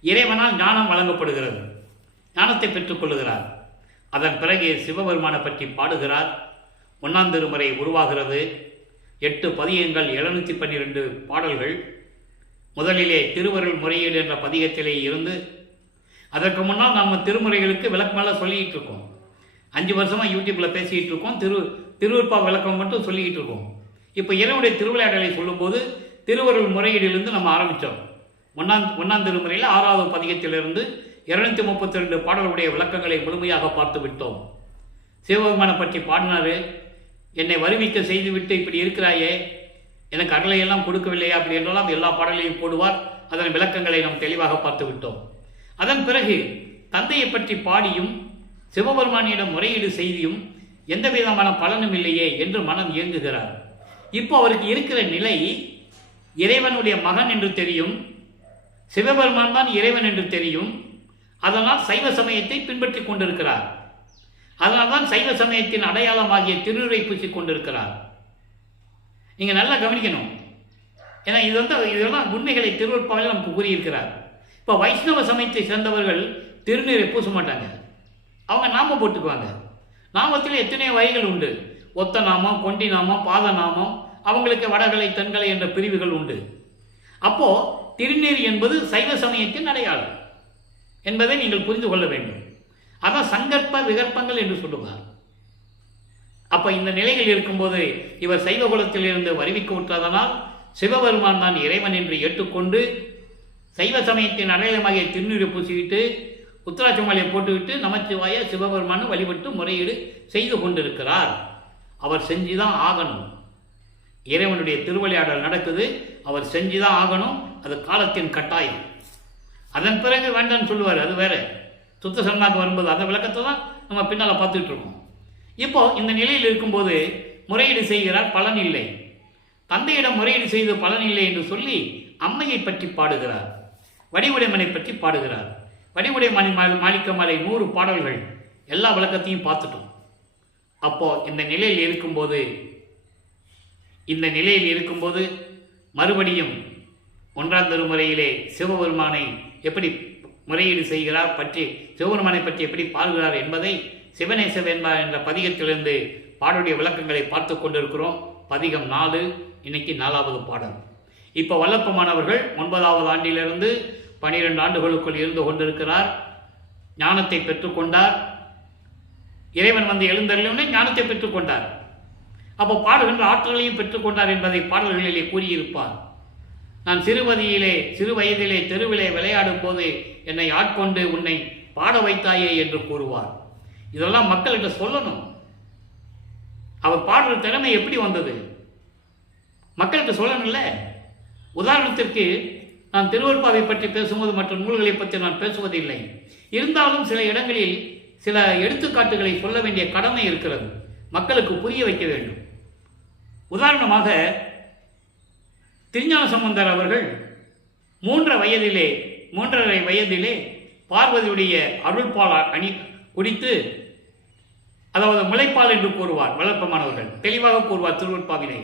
இறைவனால் ஞானம் வழங்கப்படுகிறது, ஞானத்தை பெற்றுக்கொள்ளுகிறார். அதன் பிறகு சிவபெருமானை பற்றி பாடுகிறார். 1ஆம் திருமுறை உருவாகிறது. 8 பதிகங்கள், 712 பாடல்கள். முதலிலே திருவருள் முறையீடு என்ற பதிகத்திலே இருந்து, அதற்கு முன்னால் நம்ம திருமுறைகளுக்கு விளக்கமெல்லாம் சொல்லிக்கிட்டு இருக்கோம். 5 வருஷமாக யூடியூப்பில் பேசிக்கிட்டு இருக்கோம். திருவருட்பா விளக்கம் மட்டும் சொல்லிக்கிட்டு இருக்கோம். இப்போ இறைவனுடைய திருவிளையாடலை சொல்லும்போது திருவருள் முறையீடிலிருந்து நம்ம ஆரம்பித்தோம். ஒன்றாம் திருமுறையில் 6வது பதிகத்திலிருந்து 232 பாடலுடைய விளக்கங்களை முழுமையாக பார்த்து விட்டோம். சிவபெருமானை பற்றி பாடினாரு. என்னை வருவிக்க செய்துவிட்டு இப்படி இருக்கிறாயே, எனக்கு அருளையெல்லாம் கொடுக்கவில்லையா அப்படி என்றெல்லாம் எல்லா பாடலையும் போடுவார். அதன் விளக்கங்களை நாம் தெளிவாக பார்த்து விட்டோம். அதன் பிறகு தந்தையை பற்றி பாடியும் சிவபெருமானியிடம் முறையீடு செய்தியும் எந்த விதமான பலனும் இல்லையே என்று மனம் இயங்குகிறார். இப்போ அவருக்கு இருக்கிற நிலை இறைவனுடைய மகன் என்று தெரியும், சிவபெருமான் தான் இறைவன் என்று தெரியும். அதனால் சைவ சமயத்தை பின்பற்றி கொண்டிருக்கிறார். அதனால்தான் சைவ சமயத்தின் அடையாளமாகிய திருநீரை பூசிக் கொண்டிருக்கிறார். நீங்கள் நல்லா கவனிக்கணும். ஏன்னா இதெல்லாம் உண்மைகளை திருவருட்பாவில் நமக்கு கூறியிருக்கிறார். இப்போ வைஷ்ணவ சமயத்தை சேர்ந்தவர்கள் திருநீரை பூச மாட்டாங்க. அவங்க நாமம் போட்டுக்குவாங்க. நாமத்தில் எத்தனையோ வகைகள் உண்டு. ஒத்த நாமம், கொண்டி நாமம், பாத நாமம், அவங்களுக்கு வடகலை தென்கலை என்ற பிரிவுகள் உண்டு. அப்போ திருநீர் என்பது சைவ சமயத்தின் அடையாளம் என்பதை நீங்கள் புரிந்து கொள்ள வேண்டும். அதான் சங்கற்ப விகற்பங்கள் என்று சொல்லுவார். அப்ப இந்த நிலையில் இருக்கும்போது இவர் சைவ குலத்தில் இருந்து வருவிக்க விட்டதனால் சிவபெருமான் தான் இறைவன் என்று ஏற்றுக்கொண்டு சைவ சமயத்தின் அடையாளமாகிய திருநீரை பூசிவிட்டு உத்தராட்ச மாலையை போட்டுவிட்டு நமச்சிவாய சிவபெருமான் வழிபட்டு முறையீடு செய்து கொண்டிருக்கிறார். அவர் செஞ்சுதான் ஆகணும். இறைவனுடைய திருவிளையாடல் நடக்குது, அவர் செஞ்சுதான் ஆகணும். அது காலத்தின் கட்டாயம். அதன் பிறகு வேண்டான்னு சொல்லுவார், அது வேற. சுத்த சன்மார்க்கம் வரும்போது அந்த விளக்கத்தை தான் நம்ம பின்னால் பார்த்துட்டு இருக்கோம். இப்போ இந்த நிலையில் இருக்கும்போது முறையீடு செய்கிறார், பலன் இல்லை. தந்தையிடம் முறையீடு செய்து பலன் இல்லை என்று சொல்லி அம்மையை பற்றி பாடுகிறார், வடிவுடைமனை பற்றி பாடுகிறார். வடிவுடைமணி மாணிக்கமலை 100 பாடல்கள் எல்லா விளக்கத்தையும் பார்த்துட்டோம். அப்போ இந்த நிலையில் இருக்கும்போது மறுபடியும் 1ஆம் திருமுறையிலே சிவபெருமானை எப்படி முறையீடு செய்கிறார் பற்றி, சிவபெருமானை பற்றி எப்படி பாடுகிறார் என்பதை சிவனேச வெண்பா என்ற பதிகத்திலிருந்து பாடலுடைய விளக்கங்களை பார்த்து கொண்டிருக்கிறோம். பதிகம் 4, இன்னைக்கு 4வது பாடல். இப்போ வல்லப்பமானவர்கள் 9வது ஆண்டிலிருந்து 12 ஆண்டுகளுக்குள் இருந்து கொண்டிருக்கிறார். ஞானத்தை பெற்றுக்கொண்டார். இறைவன் வந்து எழுந்தருளியுடனே ஞானத்தை பெற்றுக்கொண்டார். அப்போ பாடுகின்ற ஆற்றலையும் பெற்றுக்கொண்டார் என்பதை பாடல்களிலே கூறியிருப்பார். நான் சிறு வயதிலே தெருவிலே விளையாடும் போது என்னை ஆட்கொண்டு உன்னை பாட வைத்தாயே என்று கூறுவார். இதெல்லாம் மக்கள்கிட்ட சொல்லணும். அவர் பாடுற திறமை எப்படி வந்தது மக்கள்கிட்ட சொல்லணும்ல. உதாரணத்திற்கு நான் திருவருட்பாவை பற்றி பேசும்போது மற்ற நூல்களை பற்றி நான் பேசுவதில்லை. இருந்தாலும் சில இடங்களில் சில எடுத்துக்காட்டுகளை சொல்ல வேண்டிய கடமை இருக்கிறது. மக்களுக்கு புரிய வைக்க வேண்டும். உதாரணமாக திருஞான சம்பந்தர் அவர்கள் 3.5 வயதிலே பார்வதியுடைய அருள்பால் குடித்து, அதாவது முளைப்பால் என்று கூறுவார் வளர்ப்பமானவர்கள், தெளிவாக கூறுவார் திருவருட்பாவிலே.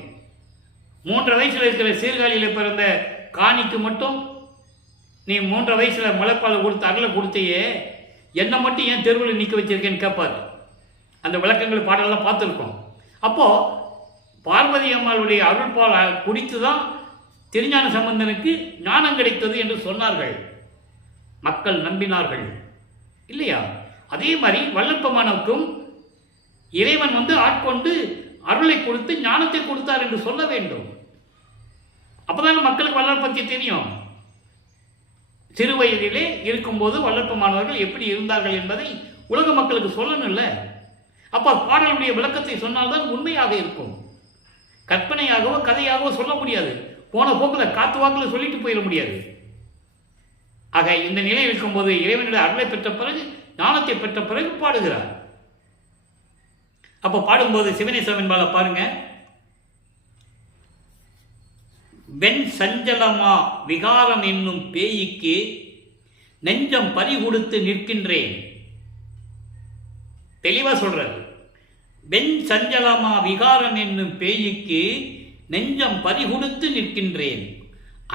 3 வயசில் இருக்கிற சீர்காழியில் பிறந்த காணிக்கு மட்டும் நீ 3 வயசில் முளைப்பால் கொடுத்து அருளை கொடுத்தையே, என்னை மட்டும் ஏன் தெருவில் நிற்க வச்சிருக்கேன்னு கேட்பார். அந்த விளக்கங்கள் பாடலாம் பார்த்துருக்கோம். அப்போ பார்வதி அம்மாளுடைய அருள்பால் குடித்து தான் திருஞான சம்பந்தனுக்கு ஞானம் கிடைத்தது என்று சொன்னார்கள். மக்கள் நம்பினார்கள் இல்லையா? அதே மாதிரி வல்லப்பமானுக்கும் இறைவன் வந்து ஆட்கொண்டு அருளை கொடுத்து ஞானத்தை கொடுத்தார் என்று சொல்ல வேண்டும். அப்பதான் மக்களுக்கு வள்ளல் பற்றி தெரியும். சிறு வயதிலே இருக்கும்போது வல்லப்பமானவர்கள் எப்படி இருந்தார்கள் என்பதை உலக மக்களுக்கு சொல்லணும்ல. அப்ப பாடலுடைய விளக்கத்தை சொன்னால்தான் உண்மையாக இருக்கும். கற்பனையாகவோ கதையாகவோ சொல்ல முடியாது. போன போக்கில் காத்து வாக்கில் சொல்லிட்டு போயிட முடியாது. ஆக இந்த நிலை இருக்கும்போது இறைவனுடைய அருளை பெற்ற பிறகு, ஞானத்தை பெற்ற பிறகு பாடுகிறார். அப்ப பாடும்போது சிவனேசம் என்பால பாருங்க. வெண் சஞ்சலமா விகாரம் என்னும் பேய்க்கு நெஞ்சம் பறிகொடுத்து நிற்கின்றேன். தெளிவா சொல்றாரு. வெண் சஞ்சலமா விகாரம் என்னும் பேய்க்கு நெஞ்சம் பறிகொடுத்து நிற்கின்றேன்.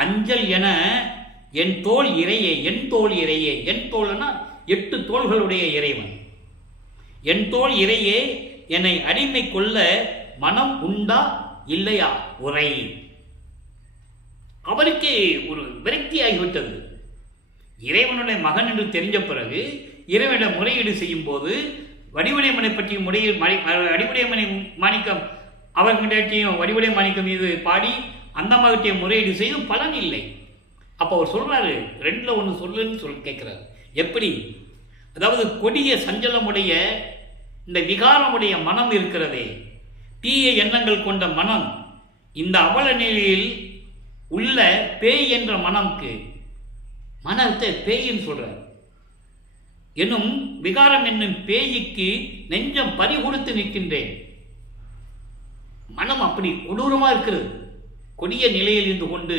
அஞ்சல் என என் தோள் இறையே, என் தோள் இறையே. என் தோள்னா 8 தோள்களுடைய இறைவன். என் தோள் இறையே, என்னை அடிமை கொள்ள மனம் உண்டா இல்லையா உரை. அவருக்கு ஒரு விரக்தி ஆகிவிட்டது. இறைவனுடைய மகன் என்று தெரிஞ்ச பிறகு இறைவனிடம் முறையீடு செய்யும் போது வடிவுடையம்மனை பற்றி முறையில் வடிவுடையம்மனை மாணிக்கம் அவர்களிடையும் வடிவுடைய மாணிக்கம் மீது பாடி அந்த மகட்டிய முறையீடு செய்தும் பலன் இல்லை. அப்போ அவர் சொல்றாரு, 2ல் 1 சொல்லுன்னு கேட்கிறார். எப்படி? அதாவது கொடிய சஞ்சலமுடைய இந்த விகாரமுடைய மனம் இருக்கிறதே, தீய எண்ணங்கள் கொண்ட மனம், இந்த அவல நிலையில் உள்ள பேய் என்ற மனம்க்கு மனத்தை பேயின்னு சொல்றார். என்னும் விகாரம் என்னும் பேய்க்கு நெஞ்சம் பறி கொடுத்து நிற்கின்றேன். மனம் அப்படி கொடூரமா இருக்கிறது. கொடிய நிலையில் இருந்து கொண்டு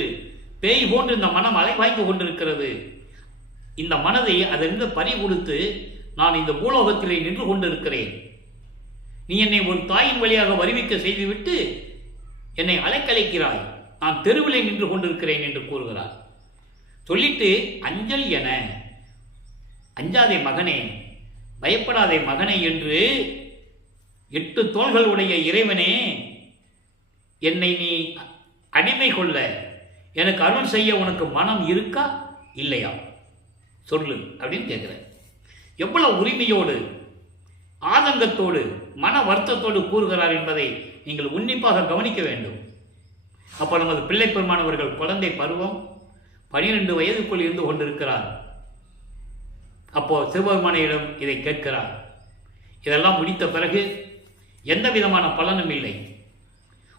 பேய் போன்று இந்த மனம் அலைவாய்ந்து கொண்டிருக்கிறது. இந்த மனதை அதிலிருந்து பறி கொடுத்து நான் இந்த பூலோகத்திலே நின்று கொண்டிருக்கிறேன். நீ என்னை ஒரு தாயின் வழியாக வருவிக்க செய்துவிட்டு என்னை அலைக்கலைக்கிறாய். நான் தெருவிலே நின்று கொண்டிருக்கிறேன் என்று கூறுகிறார். சொல்லிட்டு அஞ்சல் என, அஞ்சாதே மகனே, பயப்படாதே மகனே என்று 8 தோள்கள் உடைய இறைவனே, என்னை நீ அடிமை கொள்ள எனக்கு அருள் செய்ய உனக்கு மனம் இருக்கா இல்லையா சொல்லு அப்படின்னு கேட்கிறேன். எவ்வளவு உரிமையோடு ஆதங்கத்தோடு மன வருத்தத்தோடு கூறுகிறார் என்பதை நீங்கள் உன்னிப்பாக கவனிக்க வேண்டும். அப்போ நமது பிள்ளை பெருமானவர்கள் குழந்தை பருவம் 12 வயதுக்குள் இருந்து கொண்டிருக்கிறார். அப்போ சிவபெருமானிடம் இதை கேட்கிறார். இதெல்லாம் முடித்த பிறகு எந்த விதமான பலனும் இல்லை.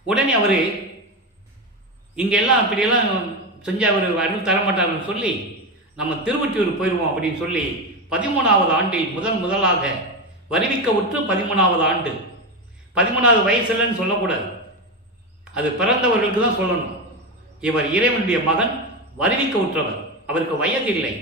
உடனே அவர் இங்கெல்லாம் அப்படியெல்லாம் செஞ்சு அவர் அருள் தரமாட்டார்னு சொல்லி நம்ம திருவொற்றியூர் போயிடுவோம் அப்படின்னு சொல்லி 13வது ஆண்டில் முதலாக வருவிக்க உற்று 13வது ஆண்டு, 13வது வயசுலன்னு சொல்லக்கூடாது, அது பிறந்தவர்களுக்கு தான் சொல்லணும். இவர் இறைவனுடைய மகன், வருவிக்க உற்றவர். அவருக்கு வயது இல்லை,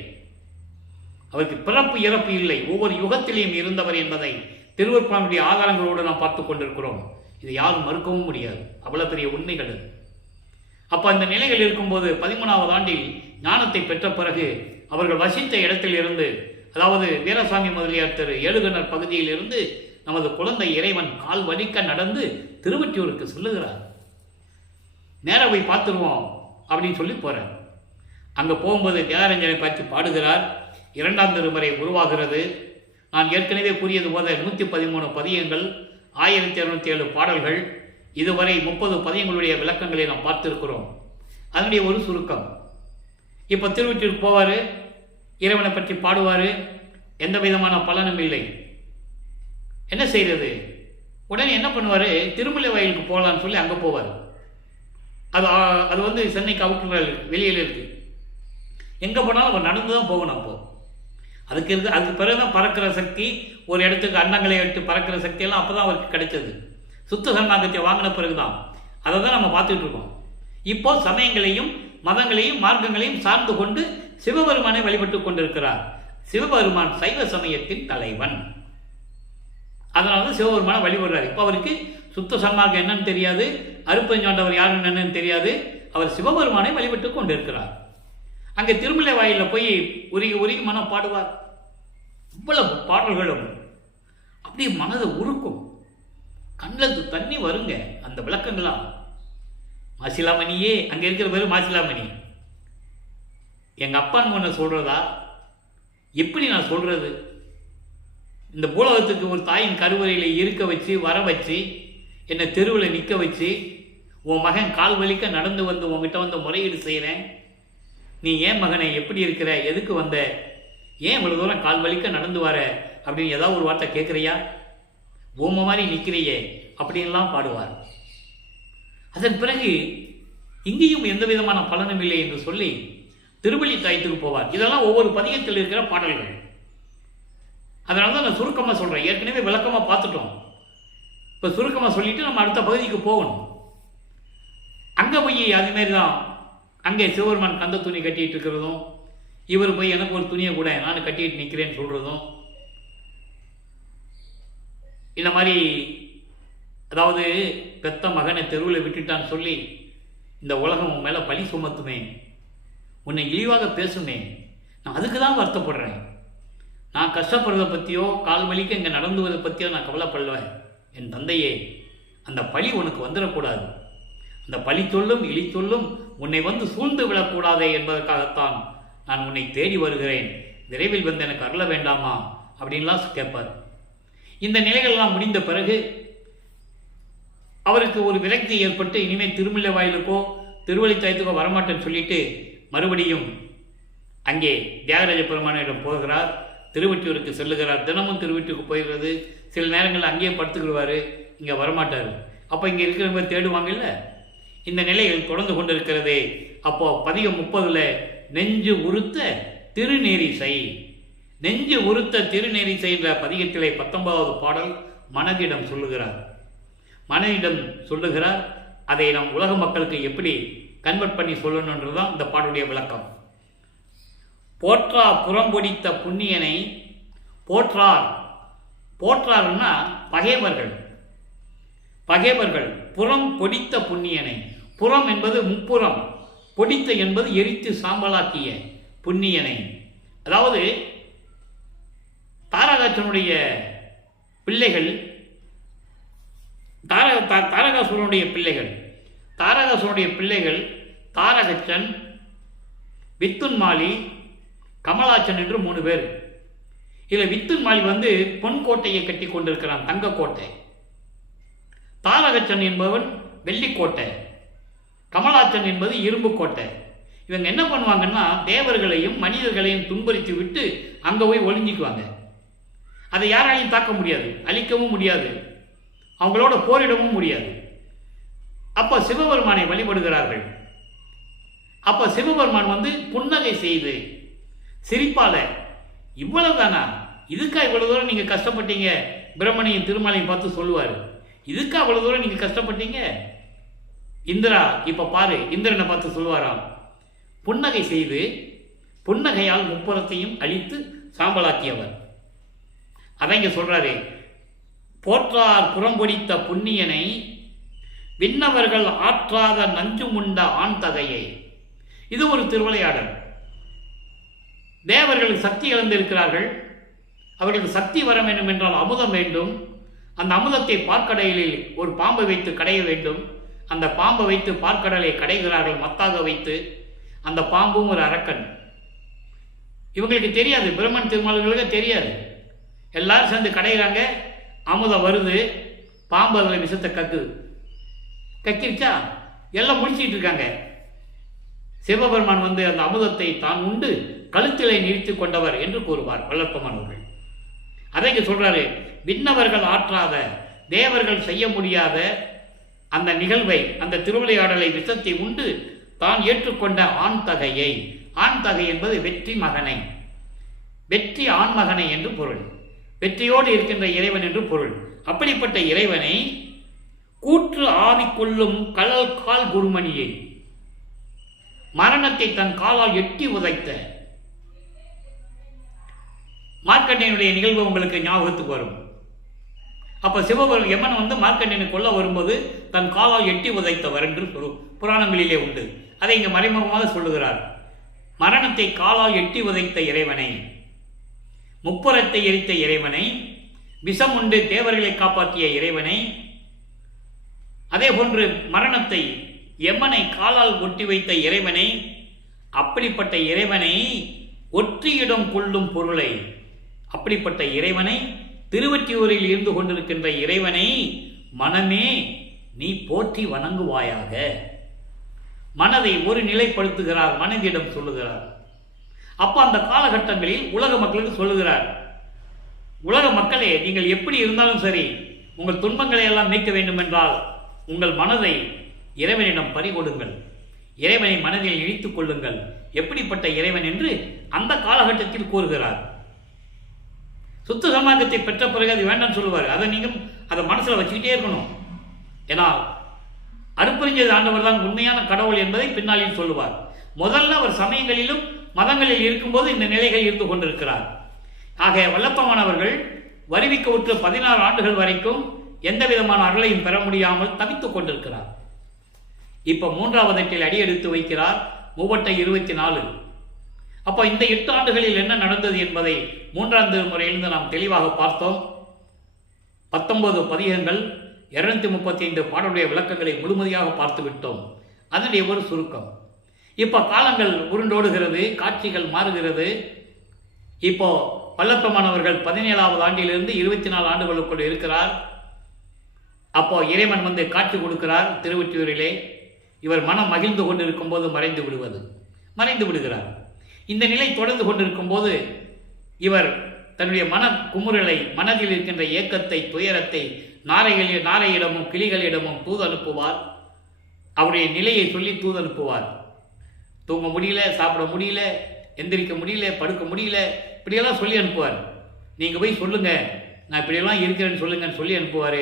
அவருக்கு பிறப்பு இறப்பு இல்லை, ஒவ்வொரு யுகத்திலையும் இருந்தவர் என்பதை திருவருட்பாவினுடைய ஆதாரங்களோடு நாம் பார்த்து கொண்டிருக்கிறோம். இது யாரும் மறுக்கவும் முடியாது. அவ்வளவு பெரிய உண்மைகள். அப்போ அந்த நிலைகள் இருக்கும்போது 13வது ஆண்டில் ஞானத்தை பெற்ற பிறகு அவர்கள் வசித்த இடத்தில் இருந்து, அதாவது வீரசாமி முதலியார் திரு ஏழுகணர் பகுதியில் இருந்து நமது குழந்தை இறைவன் கால் வலிக்க நடந்து திருவொற்றியூருக்கு செல்லுகிறார். நேராக போய் பார்த்துருவோம் அப்படின்னு சொல்லி போகிறார். அங்கே போகும்போது தியாகரஞ்சனை பார்த்து பாடுகிறார். 2ஆம் திருமுறை உருவாகிறது. நான் ஏற்கனவே கூறியது போல 113 பதியங்கள், 1207 பாடல்கள், இதுவரை 30 பதியங்களுடைய விளக்கங்களை நாம் பார்த்திருக்கிறோம். அதனுடைய ஒரு சுருக்கம். இப்போ திருவொற்றியூருக்கு போவார், இறைவனை பற்றி பாடுவார், எந்த விதமான பலனும் இல்லை. என்ன செய்கிறது? உடனே என்ன பண்ணுவார்? திருமலை வயலுக்கு போகலான்னு சொல்லி அங்கே போவார். அது வந்து சென்னைக்கு அவுட்டர் வெளியில் இருக்குது. எங்கே போனாலும் அவர் நடந்து தான் போகணும். அப்போது அதுக்கு பிறகு தான் பறக்கிற சக்தி, ஒரு இடத்துக்கு அண்டங்களை எடுத்து பறக்கிற சக்தியெல்லாம் அப்போ தான் அவருக்கு கிடைச்சது. சுத்த சரணாகத்தை வாங்கின பிறகு தான். அதை தான் நம்ம பார்த்துட்டு இருக்கோம். இப்போ சமயங்களையும் மதங்களையும் மார்க்கங்களையும் சார்ந்து கொண்டு சிவபெருமானை வழிபட்டு கொண்டிருக்கிறார். சிவபெருமான் சைவ சமயத்தின் தலைவன். அதனால தான் சிவபெருமானை வழிபடுறார். இப்போ அவருக்கு சுத்த சன்மார்க்கம் என்னன்னு தெரியாது, அருப்பஞ்சாண்டவர் யாருன்னு என்னன்னு தெரியாது. அவர் சிவபெருமானை வழிபட்டு கொண்டிருக்கிறார். அங்கே திருமலை வாயிலில் போய் உருகி உருகி மனம் பாடுவார். இவ்வளவு பாடல்களும் அப்படியே மனதை உருக்கும், கண்ணுக்கு தண்ணி வருங்க. அந்த விளக்கங்களா மாசிலாமணியே, அங்கே இருக்கிற பேர் மாசிலாமணி. எங்கள் அப்பான்னு ஒன்று சொல்கிறதா? எப்படி நான் சொல்கிறது? இந்த பூலகத்துக்கு ஒரு தாயின் கருவறையில் இருக்க வச்சு வர வச்சு என்னை தெருவில் நிற்க வச்சு உன் மகன் கால் வலிக்க நடந்து வந்து உங்ககிட்ட வந்து முறையீடு செய்கிறேன். நீ ஏன் மகனை எப்படி இருக்கிற, எதுக்கு வந்த, ஏன் இவ்வளோ தூரம் கால் வலிக்க நடந்து வர அப்படின்னு ஏதாவது ஒரு வார்த்தை கேட்குறியா? பூம மாதிரி நிற்கிறையே அப்படின்லாம் பாடுவார். அதன் பிறகு இங்கேயும் எந்த விதமான பலனும் இல்லை என்று சொல்லி திருவள்ளி தாயத்துக்கு போவார். இதெல்லாம் ஒவ்வொரு பதிகத்தில் இருக்கிற பாடல்கள். அதனால தான் நான் சுருக்கமாக சொல்கிறேன். ஏற்கனவே விளக்கமாக பார்த்துட்டோம். இப்போ சுருக்கமாக சொல்லிட்டு நம்ம அடுத்த பகுதிக்கு போகணும். அங்கே போய் அதுமாரி தான் அங்கே சிவபெருமான் கந்த துணி கட்டிகிட்டு இருக்கிறதும், இவர் போய் எனக்கு ஒரு துணியை கூட நான் கட்டிட்டு நிற்கிறேன்னு சொல்கிறதும், இந்த மாதிரி அதாவது பெத்த மகனை தெருவில் விட்டுட்டான்னு சொல்லி இந்த உலகம் உன் மேலே பழி சுமத்துமே, உன்னை இழிவாக பேசுமே, நான் அதுக்கு தான் வருத்தப்படுறேன். நான் கஷ்டப்படுறதை பற்றியோ கால் வலிக்க இங்கே நடந்துவதை பற்றியோ நான் கவலைப்படுவேன். என் தந்தையே, அந்த பழி உனக்கு வந்துடக்கூடாது. அந்த பழி சொல்லும் இழி சொல்லும் உன்னை வந்து சூழ்ந்து விடக்கூடாதே என்பதற்காகத்தான் நான் உன்னை தேடி வருகிறேன். விரைவில் வந்து எனக்கு அருள வேண்டாமா அப்படின்லாம் கேட்பார். இந்த நிலைகள்லாம் முடிந்த பிறகு அவருக்கு ஒரு விரக்தி ஏற்பட்டு இனிமேல் திருமலை வாயிலுக்கோ திருவள்ளித்தாயத்துக்கோ வரமாட்டேன்னு சொல்லிட்டு மறுபடியும் அங்கே தியாகராஜ பெருமானிடம் போகிறார். திருவொற்றியூருக்கு செல்லுகிறார். தினமும் திருவொற்றியூருக்கு போயிடுறது. சில நேரங்களில் அங்கேயே படுத்துக்கிடுவார், இங்கே வரமாட்டார். அப்போ இங்கே இருக்கிறவங்க தேடுவாங்கல்ல. இந்த நிலைகள் தொடர்ந்து கொண்டு இருக்கிறதே. அப்போ பதிகம் 30 நெஞ்சு உறுத்த திருநேரிசை, நெஞ்சு உறுத்த திருநேரிசை என்ற பதிகத்திலே 19வது பாடல் மனதிடம் சொல்லுகிறார். மனதிடம் சொல்லுகிறார். அதை நம் உலக மக்களுக்கு எப்படி கன்வெர்ட் பண்ணி சொல்லணுன்றதுதான் இந்த பாடலுடைய விளக்கம். போற்றா புறம்பொடித்த புண்ணியனை, போற்றார், போற்றார்னா பகைவர்கள், பகைவர்கள் புறம் பொடித்த புண்ணியனை. புறம் என்பது முப்புறம், பொடித்த என்பது எரித்து சாம்பலாக்கிய புண்ணியனை. அதாவது தாரகாசுரனுடைய பிள்ளைகள், தாரகாசுரனுடைய பிள்ளைகள், தாரகாசுரனுடைய பிள்ளைகள் தாரகச்சன், வித்துன்மாலி, கமலாச்சன் என்று 3 பேர். இதில் வித்துன்மாலி பொன்கோட்டையை கட்டி கொண்டிருக்கிறான், தங்கக்கோட்டை. தாரகச்சன் என்பவன் வெள்ளிக்கோட்டை, கமலாச்சன் என்பது இரும்பு கோட்டை. இவங்க என்ன பண்ணுவாங்கன்னா தேவர்களையும் மனிதர்களையும் துன்புறுத்தி விட்டு அங்கே போய் ஒளிஞ்சிக்குவாங்க. அதை யாராலையும் தாக்க முடியாது, அழிக்கவும் முடியாது, அவங்களோட போரிடவும் முடியாது. அப்போ சிவபெருமானை வழிபடுகிறார்கள். அப்போ சிவபெருமான் புன்னகை செய்து சிரிப்பால, இவ்வளவுதானா, இதுக்கா இவ்வளவு தூரம் நீங்கள் கஷ்டப்பட்டீங்க, பிரம்மனையும் திருமாலையும் பார்த்து சொல்லுவார், இதுக்கா அவ்வளவு தூரம் நீங்கள் கஷ்டப்பட்டீங்க இந்திரா, இப்போ பாரு, இந்திரனை பார்த்து சொல்லுவாராம். புன்னகை செய்து புன்னகையால் முப்புறத்தையும் அழித்து சாம்பலாக்கியவர். அதை இங்கே சொல்றாரு. போற்றார் புறம்பொடித்த புண்ணியனை, விண்ணவர்கள் ஆற்றாத நஞ்சுமுண்ட ஆண் தகையை. இது ஒரு திருவிளையாடல். தேவர்களுக்கு சக்தி இழந்திருக்கிறார்கள். அவர்களுக்கு சக்தி வர வேண்டும் என்றால் அமுதம் வேண்டும். அந்த அமுதத்தை பார்க்கடலில் ஒரு பாம்பை வைத்து கடைய வேண்டும். அந்த பாம்பை வைத்து பார்க்கடலை கடைகிறார்கள், மத்தாக வைத்து. அந்த பாம்பும் ஒரு அரக்கன். இவங்களுக்கு தெரியாது, பிரம்மன் திருமால்களுக்கு தெரியாது. எல்லாரும் சேர்ந்து கடைகிறாங்க. அமுதம் வருது, பாம்பு அதில் விஷத்தை கக்குது. கக்கிருச்சா, எல்லாம் முடிச்சிட்டு இருக்காங்க. சிவபெருமான் அந்த அமுதத்தை தான் உண்டு கழுத்திலே நிறுத்தி கொண்டவர் என்று கூறுவார் வல்லற்பமானவர்கள். அதை இங்கே சொல்றாரு. விண்ணவர்கள் ஆற்றாத, தேவர்கள் செய்ய முடியாத அந்த நிகழ்வை, அந்த திருவிளையாடலை, விஷத்தை உண்டு தான் ஏற்றுக்கொண்ட ஆண் தகையை. ஆண் தகை என்பது வெற்றி மகனை, வெற்றி ஆண்மகனை என்று பொருள். வெற்றியோடு இருக்கின்ற இறைவன் என்று பொருள். அப்படிப்பட்ட இறைவனை கூற்று ஆவி கொள்ளும் கழல் கால் குருமணியை, மரணத்தை தன் காலால் எட்டி உதைத்த மார்க்கண்டேயனுடைய நிகழ்வு உங்களுக்கு ஞாபகத்துக்கு வரும். அப்ப சிவபெருமான் யமன் மார்க்கண்டேயனை கொல்ல வரும்போது தன் காலால் எட்டி உதைத்தவர் என்று புராணங்களிலே உண்டு. அதை இங்கு மறைமுகமாக சொல்லுகிறார். மரணத்தை காலால் எட்டி உதைத்த இறைவனை, முப்புறத்தை எரித்த இறைவனை, விஷம் உண்டு தேவர்களை காப்பாற்றிய இறைவனை, அதே போன்று மரணத்தை யமனை காலால் ஒட்டி வைத்த இறைவனை, அப்படிப்பட்ட இறைவனை ஒற்றியிடம் கொள்ளும் பொருளை, அப்படிப்பட்ட இறைவனை, திருவொற்றியூரில் இருந்து கொண்டிருக்கின்ற இறைவனை மனமே நீ போற்றி வணங்குவாயாக. மனதை ஒரு நிலைப்படுத்துகிறார், மனதிடம் சொல்லுகிறார். அப்ப அந்த காலகட்டங்களில் உலக மக்களுக்கு சொல்லுகிறார், உலக மக்களே, நீங்கள் எப்படி இருந்தாலும் சரி, உங்கள் துன்பங்களை எல்லாம் நீக்க வேண்டும் என்றால் உங்கள் மனதை இறைவனிடம் பறிகொடுங்கள், இறைவனை மனதில் இணைத்துக் கொள்ளுங்கள். எப்படிப்பட்ட இறைவன் என்று அந்த காலகட்டத்தில் கூறுகிறார். சுத்த சமாகத்தை பெற்ற பிறகு அது வேண்டாம்னு சொல்லுவார். அதை நீங்கள் அதை மனசில் வச்சுக்கிட்டே இருக்கணும். ஏன்னா அருப்பறிஞ்சது ஆண்டவர் தான் உண்மையான கடவுள் என்பதை பின்னாளில் சொல்லுவார். முதல்ல அவர் சமயங்களிலும் மதங்களில் இருக்கும்போது இந்த நிலைகள் இருந்து கொண்டிருக்கிறார். ஆக வல்லப்பமானவர்கள் வருவிக்க உற்ற 16 ஆண்டுகள் வரைக்கும் எந்த விதமான அருளையும் பெற முடியாமல் தவித்துக் கொண்டிருக்கிறார். இப்ப 3வது எட்டில் அடி எடுத்து வைக்கிறார். 3/24. அப்போ இந்த 8 ஆண்டுகளில் என்ன நடந்தது என்பதை 3ஆம் முறையிலிருந்து நாம் தெளிவாக பார்த்தோம். 19 பதிகங்கள், 235 பாடலுடைய விளக்கங்களை முழுமையாக பார்த்து விட்டோம். அதனுடைய ஒரு சுருக்கம். இப்போ காலங்கள் உருண்டோடுகிறது, காட்சிகள் மாறுகிறது. இப்போ வல்லப்பமானவர்கள் 17வது ஆண்டிலிருந்து 24 ஆண்டுகளுக்குள் இருக்கிறார். அப்போ இறைவன் வந்து காட்சி கொடுக்கிறார் திருவொற்றியூரிலே. இவர் மனம் மகிழ்ந்து கொண்டிருக்கும் போது மறைந்து விடுகிறார். இந்த நிலை தொடர்ந்து கொண்டிருக்கும் போது இவர் தன்னுடைய மன குமுறலை, மனதில் இருக்கின்ற ஏக்கத்தை, துயரத்தை நாரையிடமும் கிளிகளிடமும் தூது அனுப்புவார். அவருடைய நிலையை சொல்லி தூது அனுப்புவார். தூங்க முடியல, சாப்பிட முடியல, எந்திரிக்க முடியல, படுக்க முடியல, இப்படியெல்லாம் சொல்லி அனுப்புவார். நீங்கள் போய் சொல்லுங்க, நான் இப்படியெல்லாம் இருக்கிறேன்னு சொல்லுங்கன்னு சொல்லி அனுப்புவார்.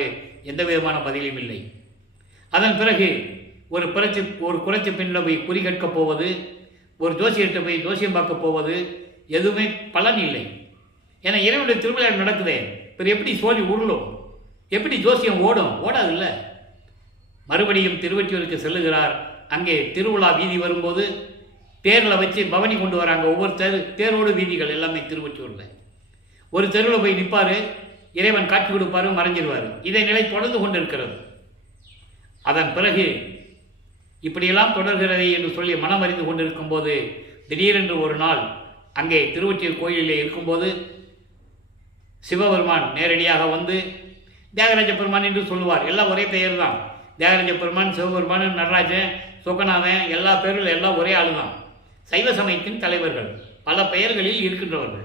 எந்த விதமான பதிலும் இல்லை. அதன் பிறகு ஒரு குறைச்சி பெண்ணில் போய் குறி கற்கப் போவது, ஒரு ஜோசியர்கிட்ட போய் ஜோசியம் பார்க்க போவது, எதுவுமே பலன் இல்லை. ஏன்னா இறைவனுடைய திருவிழா நடக்குதே, இப்போ எப்படி சோழி உருளும், எப்படி ஜோசியம் ஓடாது இல்லை. மறுபடியும் திருவொற்றியூருக்கு செல்லுகிறார். அங்கே திருவிழா வீதி வரும்போது தேரில் வச்சு பவனி கொண்டு வராங்க. ஒவ்வொரு தேரோடு வீதிகள் எல்லாமே திருவொற்றியூரில். ஒரு தெருவில் போய் நிற்பார், இறைவன் காட்சி கொடுப்பாரு, மறைஞ்சிருவார். இதை நிலை தொடர்ந்து கொண்டு இருக்கிறது. அதன் பிறகு இப்படியெல்லாம் தொடர்கிறதே என்று சொல்லி மனம் அறிந்து கொண்டிருக்கும் போது திடீரென்று ஒரு நாள் அங்கே திருவொற்றியூர் கோயிலிலே இருக்கும்போது சிவபெருமான் நேரடியாக வந்து தியாகராஜ பெருமான் என்று சொல்லுவார். எல்லாம் ஒரே பெயர் தான். தியாகராஜ பெருமான், சிவபெருமான், நடராஜன், சொக்கநாதன், எல்லா பேர்கள் எல்லாம் ஒரே ஆளு தான். சைவ சமயத்தின் தலைவர்கள், பல பெயர்களில் இருக்கின்றவர்கள்.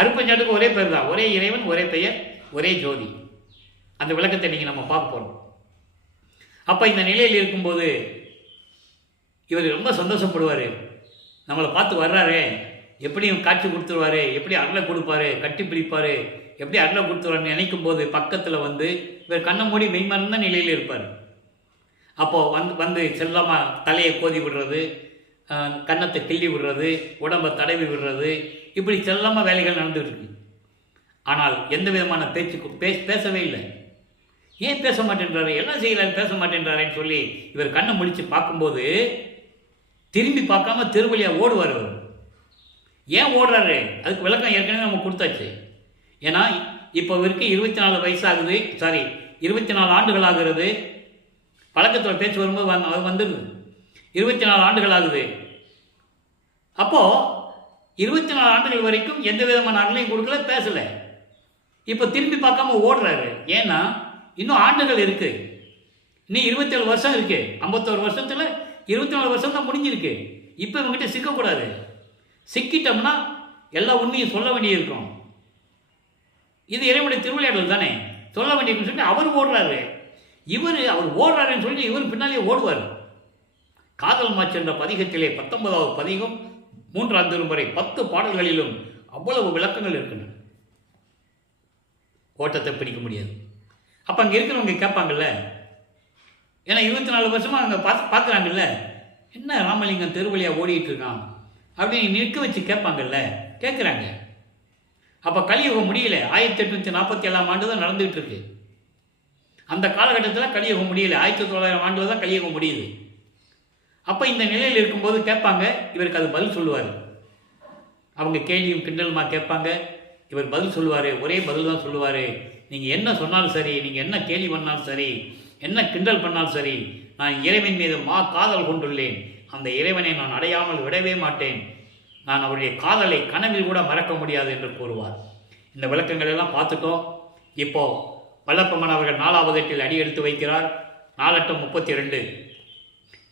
அருப்பஞ்சாட்டுக்கு ஒரே பேர் தான், ஒரே இறைவன், ஒரே பெயர், ஒரே ஜோதி. அந்த விளக்கத்தை நீங்கள் நம்ம பார்க்க போகிறோம். அப்போ இந்த நிலையில் இருக்கும்போது இவர் ரொம்ப சந்தோஷப்படுவார். நம்மளை பார்த்து வர்றாரு, எப்படியும் காட்சி கொடுத்துருவாரு, எப்படி அருளை கொடுப்பாரு, கட்டி பிடிப்பார், எப்படி அருளை கொடுத்துருவாருன்னு நினைக்கும் போது பக்கத்தில் வந்து இவர் கண்ணை மூடி மெய்மறந்த நிலையில் இருப்பார். அப்போது வந்து செல்லமாக தலையை கோதி விடுறது, கன்னத்தை கிள்ளி விடுறது, உடம்பை தடவி விடுறது, இப்படி செல்லாமல் வேலைகள் நடந்துகிட்டு இருக்கு. ஆனால் எந்த விதமான பேசவே இல்லை. ஏன் பேச மாட்டேன்றாரு, எல்லாம் செய்கிறாரு, பேச மாட்டேன்றாருன்னு சொல்லி இவர் கண்ணை முடித்து பார்க்கும்போது திரும்பி பார்க்காம திருவழியாக ஓடுவார். அவர் ஏன் ஓடுறாரு, அதுக்கு விளக்கம் ஏற்கனவே நம்ம கொடுத்தாச்சு. ஏன்னா இப்போ இவருக்கு 24 வயசாகுது, 24 ஆண்டுகள் ஆகிறது. பழக்கத்தில் பேச்சு வரும்போது அவர் வந்துடுது. 24 ஆண்டுகள் ஆகுது. அப்போது 24 ஆண்டுகள் வரைக்கும் எந்த விதமான அருளையும் கொடுக்கல, பேசலை. இப்போ திரும்பி பார்க்காம ஓடுறாரு. ஏன்னா இன்னும் ஆண்டுகள் இருக்கு, இன்னும் 27 வருஷம் இருக்கு. 51 வருஷத்தில் 24 வருஷம் தான் முடிஞ்சிருக்கு. இப்போ இவங்ககிட்ட சிக்கக்கூடாது. சிக்கிட்டோம்னா எல்லா உண்மையும் சொல்ல வேண்டியிருக்கும். இது இறைவனுடைய திருவிளையாடல் தானே, சொல்ல வேண்டியிருக்குன்னு சொல்லி அவர் ஓடுறாரு. அவர் ஓடுறாருன்னு சொல்லி இவர் பின்னாலே ஓடுவார். காதல் மாச்சு என்ற பதிகத்திலே 19வது பதிகம் 3ஆம் திருமுறை 10 பாடல்களிலும் அவ்வளவு விளக்கங்கள் இருக்கின்றன. ஓட்டத்தை பிடிக்க முடியாது. அப்போ அங்கே இருக்கிறவங்க கேட்பாங்கல்ல, ஏன்னா 24 வருஷமாக அங்கே பார்க்குறாங்கல்ல, என்ன ராமலிங்கம் தெருவழியாக ஓடிட்டு இருக்கான் அப்படின்னு நிற்க வச்சு கேட்பாங்கல்ல, கேட்குறாங்க. அப்போ கலியுகம் முடியல. 1847ஆம் ஆண்டு தான் நடந்துகிட்டு இருக்கு. அந்த காலகட்டத்தில் கலியுகம் முடியல. 1900 ஆண்டில் தான் கலியுகம் முடியுது. அப்போ இந்த நிலையில் இருக்கும்போது கேட்பாங்க, இவருக்கு அது பதில் சொல்லுவார். அவங்க கேள்வியும் கிண்டலுமா கேட்பாங்க, இவர் பதில் சொல்லுவார். ஒரே பதில் தான் சொல்லுவார். நீங்கள் என்ன சொன்னாலும் சரி, நீங்கள் என்ன கேள்வி பண்ணாலும் சரி, என்ன கிண்டல் பண்ணாலும் சரி, நான் இறைவன் மீது காதல் கொண்டுள்ளேன். அந்த இறைவனை நான் அடையாமல் விடவே மாட்டேன். நான் அவருடைய காதலை கனவில் கூட மறக்க முடியாது என்று கூறுவார். இந்த விளக்கங்கள் எல்லாம் பார்த்துட்டோம். இப்போது வல்லப்பமன் அவர்கள் 4வது எட்டில் அடி எடுத்து வைக்கிறார். 4×32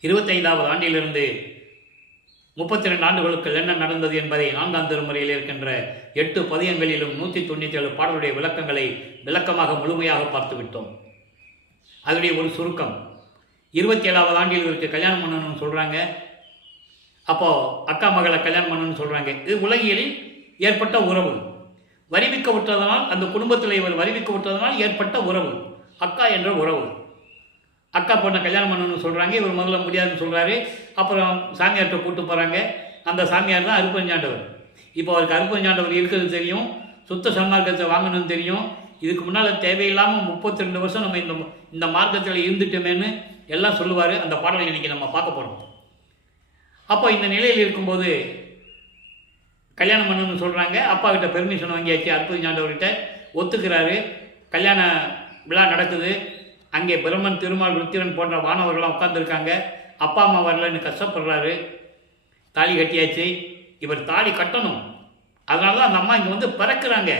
25வது ஆண்டிலிருந்து 32 ஆண்டுகளுக்கு என்ன நடந்தது என்பதை 4ஆம் திருமுறையில் இருக்கின்ற 8 பதியங்களிலும் 197 பாடலுடைய விளக்கங்களை விளக்கமாக முழுமையாக பார்த்துவிட்டோம். அதனுடைய ஒரு சுருக்கம், 27வது ஆண்டில் இவருக்கு கல்யாணம் பண்ணணும்னு சொல்கிறாங்க. அப்போது அக்கா மகளை கல்யாணம் பண்ணணும்னு சொல்கிறாங்க. இது உலகியலில் ஏற்பட்ட உறவு. வரிவிக்க விட்டதனால், அந்த குடும்பத்தில் இவர் வரிவிக்க விட்டதனால் ஏற்பட்ட உறவு, அக்கா என்ற உறவு. அக்கா பொண்ணை கல்யாணம் பண்ணணும்னு சொல்கிறாங்க. இவர் முதல்ல முடியாதுன்னு சொல்கிறாரு. அப்புறம் சாமியார்கிட்ட கூப்பிட்டு போகிறாங்க. அந்த சாமியார் தான் அருப்பஞ்சாண்டவர். இப்போ அவருக்கு அருப்பஞ்சாண்டவர் இருக்கிறது தெரியும், சுத்த சன்மார்க்கத்தை வாங்கணும்னு தெரியும். இதுக்கு முன்னால் தேவையில்லாமல் 32 வருஷம் நம்ம இந்த மார்க்கத்தில் இருந்துட்டோமேன்னு எல்லாம் சொல்லுவார். அந்த பாடலை இன்றைக்கி நம்ம பார்க்க போகிறோம். அப்போ இந்த நிலையில் இருக்கும்போது கல்யாணம் பண்ணணும்னு சொல்கிறாங்க. அப்பா கிட்ட பெர்மிஷன் வாங்கியாச்சு. அருப்பஞ்சாண்டவர்கிட்ட ஒத்துக்கிறாரு. கல்யாண விழா நடக்குது. அங்கே பிரம்மன், திருமால், ருத்திரன் போன்ற வானவர்கள்லாம் உட்காந்துருக்காங்க. அப்பா அம்மா வரலன்னு கஷ்டப்படுறாரு. தாலி கட்டியாச்சு. இவர் தாலி கட்டணும், அதனால தான் அந்த அம்மா இங்கே வந்து பிறக்கிறாங்க.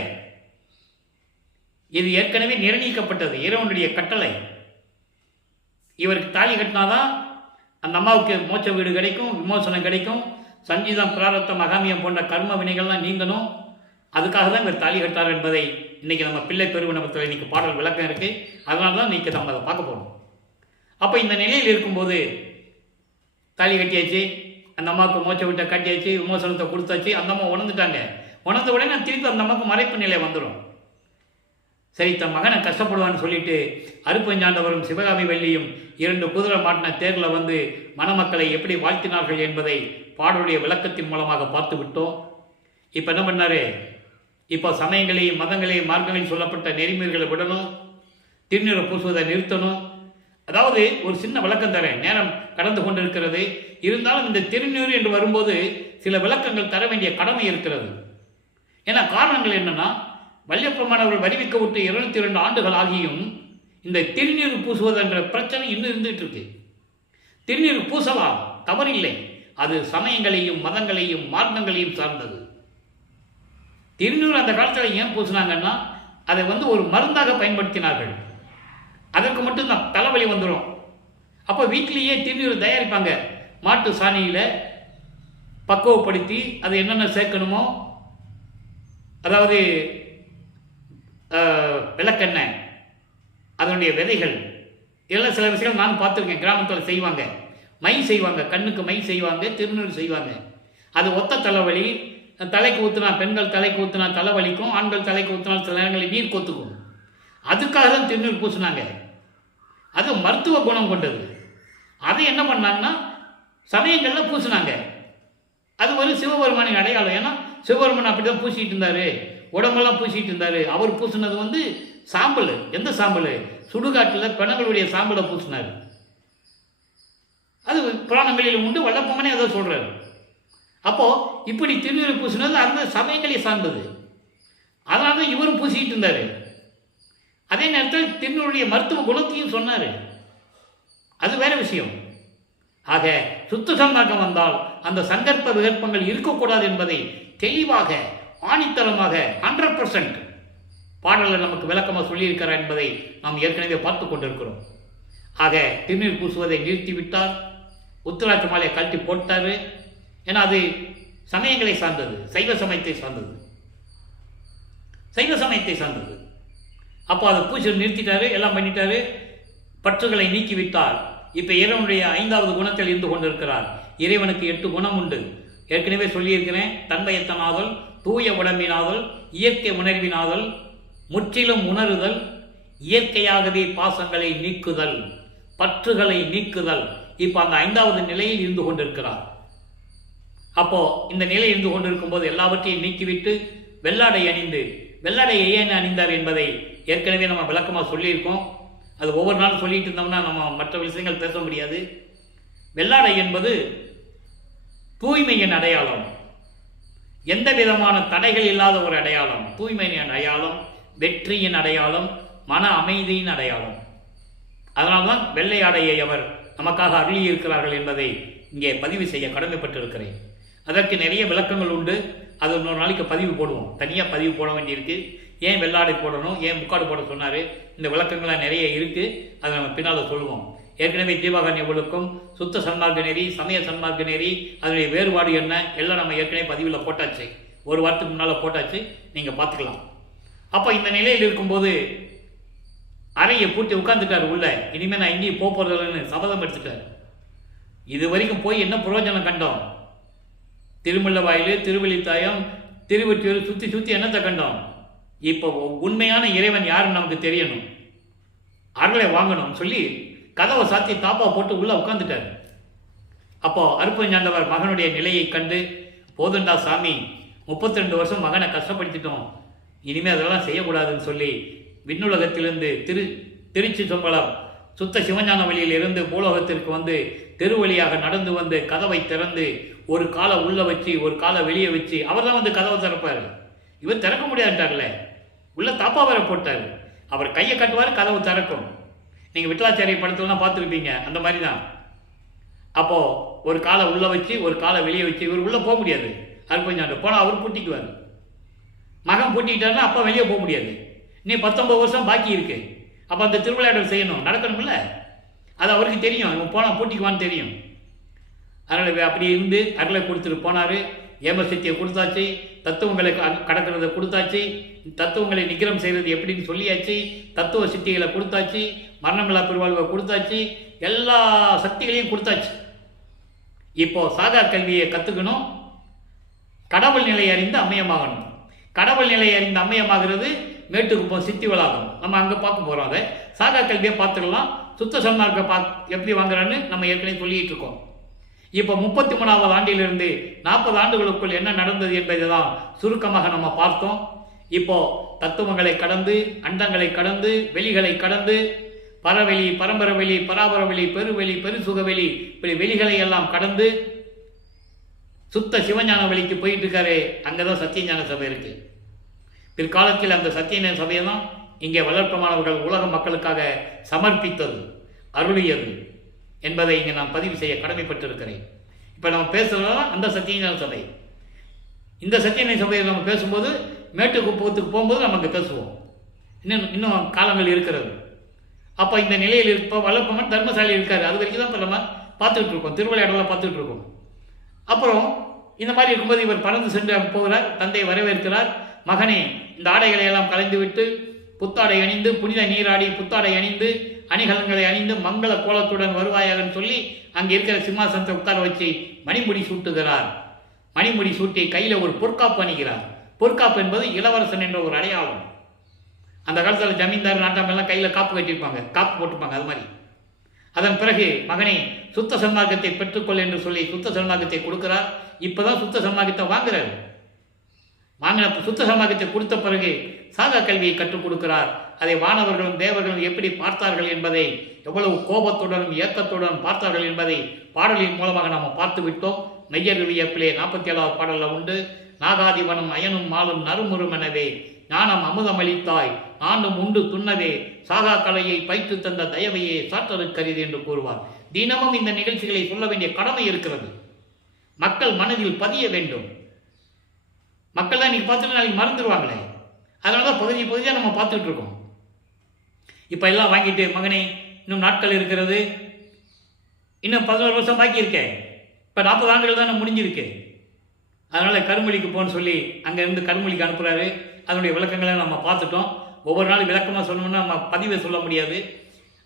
இது ஏற்கனவே நிர்ணயிக்கப்பட்டது, இறைவனுடைய கட்டளை. இவருக்கு தாலி கட்டினாதான் அந்த அம்மாவுக்கு மோட்ச வீடு கிடைக்கும், விமோசனம் கிடைக்கும், சஞ்சீதம் பிராரத்தம் அகாமியம் போன்ற கர்ம வினைகள்லாம் நீங்கணும். அதுக்காக தான் இவர் தாலி கட்டார் என்பதை இன்றைக்கி நம்ம பிள்ளை பெருவினத்தில் இன்றைக்கி பாடல் விளக்கம் இருக்குது. அதனால தான் இன்றைக்கி நம்ம அதை பார்க்க போகிறோம். அப்போ இந்த நிலையில் இருக்கும்போது தாலி கட்டியாச்சு, அந்த அம்மாவுக்கு மோட்ச வீட்டை கட்டியாச்சு, விமோசனத்தை கொடுத்தாச்சு. அந்த அம்மா உணர்ந்துட்டாங்க. உணர்ந்த உடனே திருப்பி அந்த அம்மாவுக்கு மறைப்பு நிலை வந்துடும். சரி, தன் மகனை கஷ்டப்படுவான்னு சொல்லிட்டு அருப்பஞ்சாண்டவரும் சிவகாமி வள்ளியும் 2 குதிரை மாட்டின தேரில் வந்து மணமக்களை எப்படி வாழ்த்தினார்கள் என்பதை பாடலுடைய விளக்கத்தின் மூலமாக பார்த்து விட்டோம். இப்போ என்ன பண்ணாரு? இப்போ சமயங்களையும் மதங்களையும் மார்க்கங்களையும் சொல்லப்பட்ட நெறிமுறைகளை விடணும், திருநீரை பூசுவதை நிறுத்தணும். அதாவது ஒரு சின்ன விளக்கம் தரேன், நேரம் கடந்து கொண்டிருக்கிறது. இருந்தாலும் இந்த திருநீர் என்று வரும்போது சில விளக்கங்கள் தர வேண்டிய கடமை இருக்கிறது. ஏன்னா காரணங்கள் என்னன்னா, வல்லியப்பெருமான் வருவிக்க விட்டு 202 ஆண்டுகள் ஆகியும் இந்த திருநீர் பூசுவது என்ற பிரச்சனை இன்னும் இருந்துட்டு இருக்கு. திருநீர் பூசலாம், தவறில்லை. அது சமயங்களையும் மதங்களையும் மார்க்கங்களையும் சார்ந்தது. திருநீர் அந்த காலத்தில் ஏன் பூசினாங்கன்னா, அதை வந்து ஒரு மருந்தாக பயன்படுத்தினார்கள். அதற்கு மட்டும் தான் தலைவலி வந்துடும். அப்போ வீட்டிலேயே திருநீர் தயாரிப்பாங்க. மாட்டு சாணியில் பக்குவப்படுத்தி அது என்னென்ன சேர்க்கணுமோ, அதாவது விளக்கெண்ணெய், அதனுடைய விதைகள், இதெல்லாம் சில விஷயங்கள் நான் பார்த்துருக்கேன். கிராமத்தில் செய்வாங்க, மை செய்வாங்க, கண்ணுக்கு மை செய்வாங்க, திருநீர் செய்வாங்க. அது ஒத்த தலைவலி. தலைக்கு ஊற்றினா, பெண்கள் தலைக்கு ஊற்றினா தலைவலிக்கும், ஆண்கள் தலைக்கு ஊற்றினால் சில நேரங்களில் நீர் கொத்துக்கும். அதுக்காக தான் திருநீர் பூசினாங்க. அது மருத்துவ குணம் கொண்டது. அதை என்ன பண்ணாங்கன்னா சமயங்களில் பூசினாங்க. அது ஒரு சிவபெருமானின் அடையாளம். ஏன்னா சிவபெருமான் அப்படி தான் பூசிட்டு இருந்தார், உடம்பெல்லாம் பூசிட்டு இருந்தார். அவர் பூசினது வந்து சாம்பல். எந்த சாம்பல்? சுடுகாட்டில் பிணங்களுடைய சாம்பலை பூசினார். அது புராணங்களிலும் உண்டு, வல்லப்பமனே அதை சொல்கிறார். அப்போது இப்படி திருநீர் பூசினது அந்த சமயங்களை சார்ந்தது. அதனால தான் இவரும் பூசிட்டு இருந்தார். அதே நேரத்தில் திருநீருடைய மருத்துவ குணத்தையும் சொன்னார். அது வேற விஷயம். ஆக சுத்த சன்மார்க்கம் வந்தால் அந்த சங்கற்ப விகற்பங்கள் இருக்கக்கூடாது என்பதை தெளிவாக ஆணித்தரமாக 100% பாடலில் நமக்கு விளக்கமாக சொல்லியிருக்கிறார் என்பதை நாம் ஏற்கனவே பார்த்து கொண்டிருக்கிறோம். ஆக திருநீர் பூசுவதை நிறுத்திவிட்டார், உத்திராட்ச மாலையை கழட்டி போட்டார். ஏன்னா அது சமயங்களை சார்ந்தது, சைவ சமயத்தை சார்ந்தது, சைவ சமயத்தை சார்ந்தது. அப்போ அதை பூசி நிறுத்திட்டாரு, எல்லாம் பண்ணிட்டாரு, பற்றுகளை நீக்கிவிட்டார். இப்போ இறைவனுடைய 5வது குணத்தில் இருந்து கொண்டிருக்கிறார். இறைவனுக்கு 8 குணம் உண்டு. ஏற்கனவே சொல்லியிருக்கிறேன். தன்மையத்தனாதல், தூய உடம்பினாதல், இயற்கை உணர்வினாதல், முற்றிலும் உணருதல், இயற்கையாகவே பாசங்களை நீக்குதல், பற்றுகளை நீக்குதல். இப்போ அந்த 5வது நிலையில் இருந்து கொண்டிருக்கிறார். அப்போ இந்த நிலையில் இருந்து கொண்டிருக்கும் போது எல்லாவற்றையும் நீக்கிவிட்டு வெள்ளாடை அணிந்து, வெள்ளாடையை ஏன் அணிந்தார் என்பதை ஏற்கனவே நம்ம விளக்கமாக சொல்லியிருக்கோம். அது ஒவ்வொரு நாளும் சொல்லிட்டு இருந்தோம்னா நம்ம மற்ற விஷயங்கள் பேச முடியாது. வெள்ளாடை என்பது தூய்மையின் அடையாளம், எந்த விதமான தடைகள் இல்லாத ஒரு அடையாளம், தூய்மையின் அடையாளம், வெற்றியின் அடையாளம், மன அமைதியின் அடையாளம். அதனால்தான் வெள்ளை ஆடையை அவர் நமக்காக அருளியிருக்கிறார்கள் என்பதை இங்கே பதிவு செய்ய கடமைப்பட்டிருக்கிறேன். அதற்கு நிறைய விளக்கங்கள் உண்டு. அது இன்னொரு நாளைக்கு பதிவு போடுவோம், தனியாக பதிவு போட வேண்டியிருக்கு. ஏன் வெள்ளாடை போடணும், ஏன் முக்காடு போட சொன்னார், இந்த விளக்கங்கள்லாம் நிறைய இருக்குது. அதை நம்ம பின்னால் சொல்லுவோம். ஏற்கனவே ஜீவகாரண்ய ஒழுக்கம், சுத்த சன்மார்க்க நெறி, சமய சன்மார்க்க நெறி, அதனுடைய வேறுபாடு என்ன எல்லாம் நம்ம ஏற்கனவே பதிவில் போட்டாச்சு. ஒரு வாரத்துக்கு முன்னால் போட்டாச்சு, நீங்கள் பார்த்துக்கலாம். அப்போ இந்த நிலையில் இருக்கும்போது அறையை பூட்டி உட்காந்துட்டார் உள்ள. இனிமேல் நான் எங்கேயும் போகிறதில்லன்னு சபதம் எடுத்துட்டார். இது வரைக்கும் போய் என்ன பிரயோஜனம் கண்டோம்? திருமுல்லவாயில், திருவெளித்தாயம், திருவெற்றியூர் சுற்றி சுற்றி என்னத்தை கண்டோம்? இப்போ உண்மையான இறைவன் யாருன்னு நமக்கு தெரியணும், அருளை வாங்கணும் சொல்லி கதவை சாத்தி தாப்பா போட்டு உள்ளே உட்காந்துட்டார். அப்போ அருப்பஞ்சாண்டவர் மகனுடைய நிலையை கண்டு, போதுண்டா சாமி, 32 வருஷம் மகனை கஷ்டப்படுத்திட்டோம், இனிமேல் அதெல்லாம் செய்யக்கூடாதுன்னு சொல்லி விண்ணுலகத்திலிருந்து திருச்சி சொம்பலம் சுத்த சிவஞான வழியிலிருந்து பூலோகத்திற்கு வந்து தெருவழியாக நடந்து வந்து கதவை திறந்து ஒரு காலை உள்ளே வச்சு ஒரு காலை வெளியே வச்சு அவர் தான் வந்து கதவை திறப்பார். இவர் திறக்க முடியாதுட்டார்ல, உள்ள தாப்பா வேற போட்டார். அவர் கையை கட்டுவார், கதவு திறக்கும். நீங்கள் விட்டலாச்சாரிய படத்துலலாம் பார்த்துருப்பீங்க, அந்த மாதிரி தான். அப்போது ஒரு காலை உள்ளே வச்சு ஒரு காலை வெளியே வச்சு இவர் உள்ளே போக முடியாது. அருப்பஞ்சாண்டவர் போனால் அவர் பூட்டிக்குவார். மகன் பூட்டிக்கிட்டாருன்னா அப்போ வெளியே போக முடியாது. நீ 19 வருஷம் பாக்கி இருக்கு. அப்போ அந்த திருவிளையாடல் செய்யணும், நடக்கணும்ல. அது அவருக்கு தெரியும், இவன் போனால் பூட்டிக்குவான்னு தெரியும். அதனால் அப்படி இருந்து அருளை கொடுத்துட்டு போனார். ஏமசக்தியை கொடுத்தாச்சு, தத்துவங்களை கடக்கிறத கொடுத்தாச்சு, தத்துவங்களை நிகிரம் செய்கிறது எப்படின்னு சொல்லியாச்சு, தத்துவ சித்திகளை கொடுத்தாச்சு, மரணமில்லா பெருவாழ்வை கொடுத்தாச்சு, எல்லா சக்திகளையும் கொடுத்தாச்சு. இப்போ சாகா கல்வியை கற்றுக்கணும். கடவுள் நிலை அறிந்து அம்மையமாகணும். கடவுள் நிலை அறிந்து அம்மையமாகிறது மேட்டுக்குப்பம் சித்தி வளாகம். நம்ம அங்கே பார்க்க போகிறோம். அதை சாகா கல்வியை பார்த்துக்கலாம். சுத்த சன்மார்க்க எப்படி வாங்குறான்னு நம்ம ஏற்கனவே சொல்லிட்டு இருக்கோம். இப்போ 33வது ஆண்டிலிருந்து 40 ஆண்டுகளுக்குள் என்ன நடந்தது என்பதை தான் சுருக்கமாக நம்ம பார்த்தோம். இப்போ தத்துவங்களை கடந்து, அண்டங்களை கடந்து, வெளிகளை கடந்து, பரவெளி, பரம்பரவெளி, பராபரவெளி, பெருவெளி, பெருசுகவெளி, இப்படி வெளிகளை எல்லாம் கடந்து சுத்த சிவஞான வழிக்கு போயிட்டு இருக்காரு. அங்கதான் சத்தியஞான சபை இருக்கு. பிற்காலத்தில் அந்த சத்தியஞான சபையை தான் இங்கே வளர்ப்பமானவர்கள் உலக மக்களுக்காக சமர்ப்பித்தது, அருளியது என்பதை இங்கே நான் பதிவு செய்ய கடமைப்பட்டிருக்கிறேன். இப்போ நம்ம பேசுகிறதா அந்த சத்தியஞான சபை. இந்த சத்தியஞான சபையை நம்ம பேசும்போது மேட்டுக்குப்பத்துக்கு போகும்போது நமக்கு பேசுவோம். இன்னும் காலங்கள் இருக்கிறது. அப்போ இந்த நிலையில் இப்போ வளர்ப்பமன் தர்மசாலி இருக்காரு. அது வரைக்கும் தான் இப்போ நம்ம பார்த்துக்கிட்டு இருக்கோம், திருவிளையாடலாம் பார்த்துக்கிட்டு இருக்கோம். அப்புறம் இந்த மாதிரி இருக்கும்போது இவர் பறந்து சென்று போகிறார். தந்தை வரவேற்கிறார். மகனே, இந்த ஆடைகளை எல்லாம் கலைந்து விட்டு புத்தாடை அணிந்து, புனித நீராடி புத்தாடை அணிந்து, அணிகலன்களை அணிந்து மங்கள கோலத்துடன் வருவாயாகன்னு சொல்லி அங்கே இருக்கிற சிம்மாசனத்தை உட்கார வச்சு மணிமுடி சூட்டுகிறார். மணிமுடி சூட்டி கையில் ஒரு பொற்காப்பு அணிகிறார். பொற்காப்பு என்பது இளவரசன் என்ற ஒரு அடையாளம். அந்த காலத்தில் ஜமீன்தார் நாட்டாமெல்லாம் கையில் காப்பு கட்டியிருப்பாங்க, காப்பு போட்டிருப்பாங்க. அது மாதிரி அதன் பிறகு மகனை சுத்த சன்மார்க்கத்தை பெற்றுக்கொள் என்று சொல்லி சுத்த சன்மார்க்கத்தை கொடுக்கிறார். இப்போதான் சுத்த சன்மார்க்கத்தை வாங்குறாரு. வாங்கின சுத்த சன்மார்க்கத்தை கொடுத்த பிறகு சாகா கல்வியை கற்றுக் கொடுக்கிறார். அதை வானவர்களும் தேவர்களும் எப்படி பார்த்தார்கள் என்பதை, எவ்வளவு கோபத்துடனும் ஏக்கத்துடன் பார்த்தார்கள் என்பதை பாடலின் மூலமாக நாம் பார்த்து விட்டோம். மெய்யர் வியப்பிலே 47வது பாடலில் உண்டு. நாகாதிவனும் அயனும் மாலும் நறுமுறும் எனவே ஞானம் அமுதம் அளித்தாய் நானும் உண்டு துண்ணவே சாகா கலையை பயிற்று தந்த தயவையே சாற்றலுக்கரிது என்று கூறுவார். தினமும் இந்த நிகழ்ச்சிகளை சொல்ல வேண்டிய கடமை இருக்கிறது. மக்கள் மனதில் பதிய வேண்டும். மக்கள் தான் இன்னைக்கு பார்த்துட்டு நாளைக்கு மறந்துடுவாங்களே. அதனால தான் பகுதியாக நம்ம பார்த்துட்டு இருக்கோம். இப்போ எல்லாம் வாங்கிட்டு, மகனே இன்னும் நாட்கள் இருக்கிறது, இன்னும் 11 வருஷம் பாக்கி இருக்கேன், இப்போ 40 ஆண்டுகள் தான் முடிஞ்சிருக்கு, அதனால் கருமொழிக்கு போன்னு சொல்லி அங்கேருந்து கருமொழிக்கு அனுப்புகிறாரு. அதனுடைய விளக்கங்களை நம்ம பார்த்துட்டோம். ஒவ்வொரு நாள் விளக்கமாக சொல்லணும்னா நம்ம பதிவை சொல்ல முடியாது.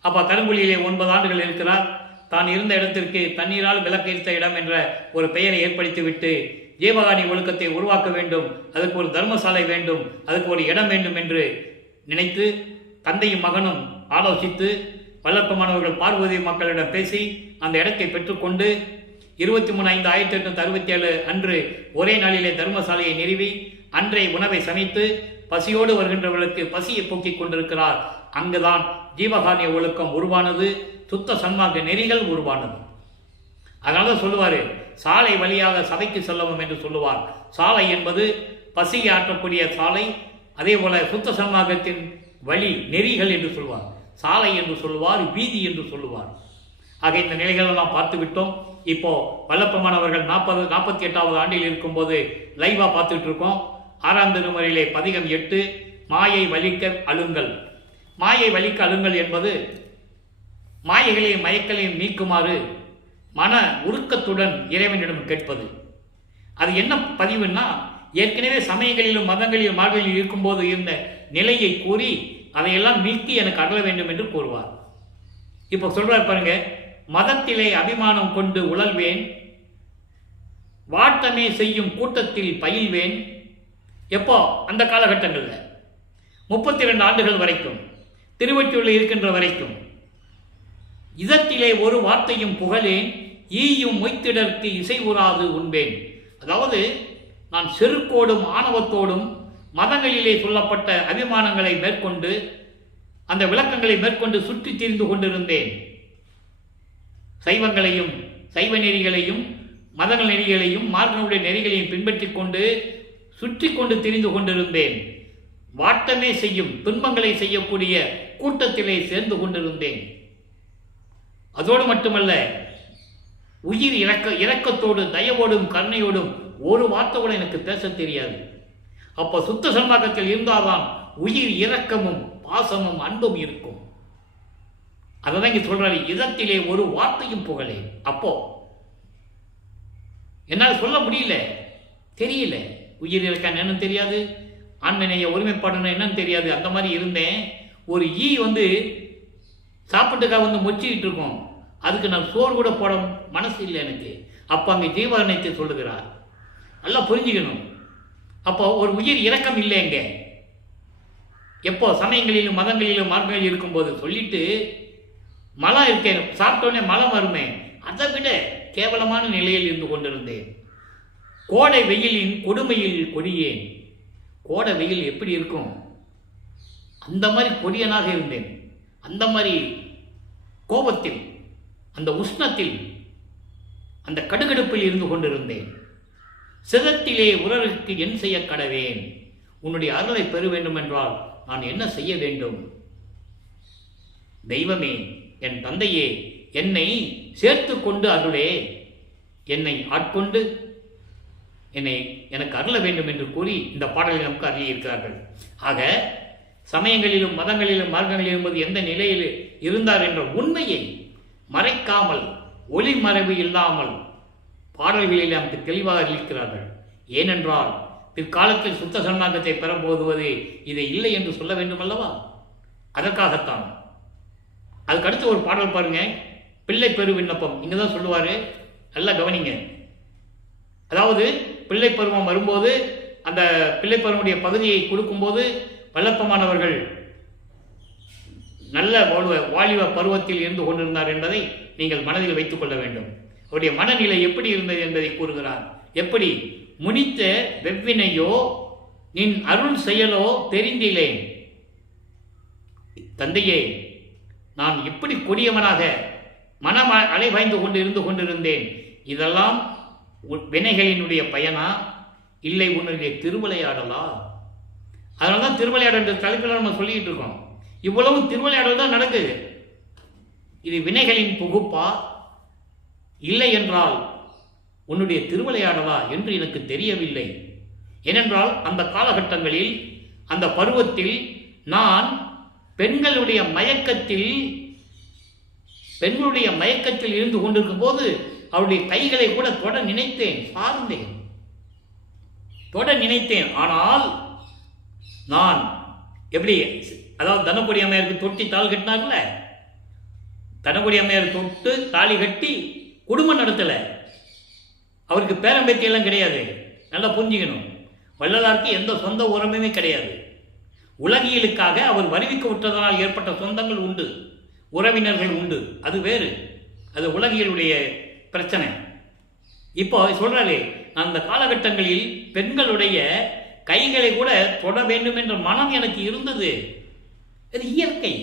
அப்போ கருமொழியிலே 9 ஆண்டுகள் இருக்கிறார். தான் இருந்த இடத்திற்கு தண்ணீரால் விளக்கெரித்த இடம் என்ற ஒரு பெயரை ஏற்படுத்திவிட்டு ஜீவகாணி ஒழுக்கத்தை உருவாக்க வேண்டும், அதுக்கு ஒரு தர்மசாலை வேண்டும், அதுக்கு ஒரு இடம் வேண்டும் என்று நினைத்து தந்தையும் மகனும் ஆலோசித்து வல்லப்பமானவர்கள் பார்வதி மக்களிடம் பேசி அந்த இடத்தை பெற்றுக்கொண்டு 23/5/1867 அன்று ஒரே நாளிலே தர்மசாலையை நிறுவி அன்றை உணவை சமைத்து பசியோடு வருகின்றவர்களுக்கு பசியை போக்கிக் கொண்டிருக்கிறார். அங்குதான் ஜீவகாணிய ஒழுக்கம் உருவானது, சுத்த சன்மார்க்க நெறிகள் உருவானது. அதனால சொல்லுவார், சாலை வழியாக சபைக்கு செல்லவும் என்று சொல்லுவார். சாலை என்பது பசியை ஆற்றக்கூடிய சாலை. அதே போல சுத்த சன்மார்க்கத்தின் வழி நெறிகள் என்று சொல்வார். சாலை என்று சொல்லுவார், வீதி என்று சொல்லுவார். ஆக இந்த நிலைகளை நாம் பார்த்து விட்டோம். இப்போ வல்லப்பமானவர்கள் 48வது ஆண்டில் இருக்கும்போது லைவா பார்த்துட்டு இருக்கோம். 6ஆம் திருமுறையிலே பதிகம் 8 மாயை வலிக்க அழுங்கள். மாயை வலிக்க அழுங்கள் என்பது மாயைகளையும் மயக்களையும் நீக்குமாறு மன உருக்கத்துடன் இறைவனிடம் கேட்பது. அது என்ன பதிவுன்னா, ஏற்கனவே சமயங்களிலும் மதங்களிலும் மார்களில் இருக்கும்போது இருந்த நிலையை கூறி அதையெல்லாம் நீக்கி எனக்கு அருள வேண்டும் என்று கூறுவார். இப்போ சொல்றார் பாருங்க, மதத்திலே அபிமானம் கொண்டு உழல்வேன், வாட்டமே செய்யும் கூட்டத்தில் பயில்வேன். எப்போ? அந்த காலகட்டங்களில் 32 ஆண்டுகள் வரைக்கும், திருவொற்றியூரில் இருக்கின்ற வரைக்கும். இதத்திலே ஒரு வார்த்தையும் புகழேன், ஈயும் மொய்த்திடற்கு இசை உறாது உண்பேன். அதாவது நான் செருக்கோடும் ஆணவத்தோடும் மதங்களிலே சொல்லப்பட்ட அபிமானங்களை மேற்கொண்டு அந்த விளக்கங்களை மேற்கொண்டு சுற்றி திரிந்து கொண்டிருந்தேன். சைவங்களையும் சைவ நெறிகளையும் மதங்கள் நெறிகளையும் மார்க்கங்களுடைய நெறிகளையும் பின்பற்றி கொண்டு சுற்றி கொண்டு திரிந்து கொண்டிருந்தேன். வாட்டமே செய்யும் துன்பங்களை செய்யக்கூடிய கூட்டத்திலே சேர்ந்து கொண்டிருந்தேன். அதோடு மட்டுமல்ல, உயிர் இரக்கத்தோடு தயவோடும் கருணையோடும் ஒரு வார்த்தை கூட எனக்கு பேச தெரியாது. அப்போ சுத்த சன்மார்க்கத்தில் இருந்தால்தான் உயிர் இரக்கமும் பாசமும் அன்பும் இருக்கும். அதான் இங்க சொல்றாரு, இதத்திலே ஒரு வார்த்தையும் புகழே. அப்போ என்னால் சொல்ல முடியல, தெரியல. உயிர் இறக்கம் என்னன்னு தெரியாது, ஆண்மனைய ஒருமைப்பாடுன்னு என்னன்னு தெரியாது. அந்த மாதிரி இருந்தேன். ஒரு ஈ சாப்பிட்டுக்கா மொச்சிக்கிட்டு இருக்கும், அதுக்கு நான் சோறு கூட போட மனசு இல்லை எனக்கு. அப்போ அங்கே ஜீவாரணத்தை சொல்லுகிறார். நல்லா புரிஞ்சுக்கணும். அப்போ ஒரு உயிர் இரக்கம் இல்லைங்க. எப்போ சமயங்களிலும் மதங்களிலும் மார்க்கங்களில் இருக்கும்போது சொல்லிட்டு மலம் இருக்கேன், சாப்பிட்டோடனே மலம் வருமே, அதை விட கேவலமான நிலையில் இருந்து கொண்டிருந்தேன். கோடை வெயிலின் கொடுமையில் கொடியேன். கோடை வெயில் எப்படி இருக்கும், அந்த மாதிரி கொடியனாக இருந்தேன். அந்த மாதிரி கோபத்தில், அந்த உஷ்ணத்தில், அந்த கடுகடுப்பில் இருந்து கொண்டிருந்தேன். சிதத்திலே உறவுக்கு என் செய்ய கடவேன். உன்னுடைய அருளை பெற வேண்டும் என்றால் நான் என்ன செய்ய வேண்டும்? தெய்வமே, என் தந்தையே, என்னை சேர்த்து கொண்டு அருளே, என்னை ஆட்கொண்டு எனக்கு அருள வேண்டும் என்று கூறி இந்த பாடலை நமக்கு அருளியிருக்கிறார்கள். ஆக சமயங்களிலும் மதங்களிலும் மார்க்கங்களிலும் போது எந்த நிலையில் இருந்தார் என்ற உண்மையை மறைக்காமல், ஒளி மறைவு இல்லாமல் பாடல்களில் நமக்கு தெளிவாக இருக்கிறார்கள். ஏனென்றால் பிற்காலத்தில் சுத்த சன்மார்க்கத்தை பெறப்போதுவது இதை இல்லை என்று சொல்ல வேண்டும் அல்லவா? அதற்காகத்தான். அதுக்கடுத்து ஒரு பாடல் பாருங்க, பிள்ளை பெரு விண்ணப்பம். இங்கே தான் சொல்லுவார், நல்லா கவனிங்க. அதாவது பிள்ளை பருவம் வரும்போது அந்த பிள்ளை பருவனுடைய பகுதியை கொடுக்கும்போது வல்லப்பமானவர்கள் நல்ல வாலிப பருவத்தில் இருந்து கொண்டிருந்தார் என்பதை நீங்கள் மனதில் வைத்துக் கொள்ள வேண்டும். அவருடைய மனநிலை எப்படி இருந்தது என்பதை கூறுகிறார். எப்படி? முனித்த வெவ்வினையோ நின் அருள் செயலோ தெரிந்திலேன். தந்தையே, நான் இப்படி கொடியவனாக மனம் அலைவாய்ந்து கொண்டு இருந்து கொண்டிருந்தேன். இதெல்லாம் வினைகளினுடைய பயனா, இல்லை உன்னுடைய திருவிளையாடலா? அதனால தான் திருவிளையாடல் என்ற தலைப்பில் நம்ம சொல்லிக்கிட்டு இருக்கோம். இவ்வளவு திருவிளையாடல் தான் நடக்குது. இது வினைகளின் புகுப்பா, இல்லை என்றால் உன்னுடைய திருவிளையாடலா என்று எனக்கு தெரியவில்லை. ஏனென்றால் அந்த காலகட்டங்களில், அந்த பருவத்தில் நான் பெண்களுடைய மயக்கத்தில் இருந்து கொண்டிருக்கும் போது அவருடைய கைகளை கூட தொட நினைத்தேன், சார்ந்தேன், தொட நினைத்தேன். ஆனால் நான் எப்படி, அதாவது தனக்குடி அம்மையாருக்கு தொட்டி தாள் கட்டினார்ல, தனக்குடி அம்மையார் தொட்டு தாலி கட்டி குடும்பம் நடத்தல. அவருக்கு பேரம்பேத்தி எல்லாம் கிடையாது. நல்லா புரிஞ்சுக்கணும். வள்ளலாருக்கு எந்த சொந்த உறவுமே கிடையாது. உலகியலுக்காக அவர் வருவிக்க விட்டதனால் ஏற்பட்ட சொந்தங்கள் உண்டு, உறவினர்கள் உண்டு, அது வேறு. அது உலகியலுடைய பிரச்சனை. இப்போ சொல்றாரு, அந்த காலகட்டங்களில் பெண்களுடைய கைகளை கூட தொட வேண்டும் என்ற மனம் எனக்கு இருந்தது. இது இயற்கை,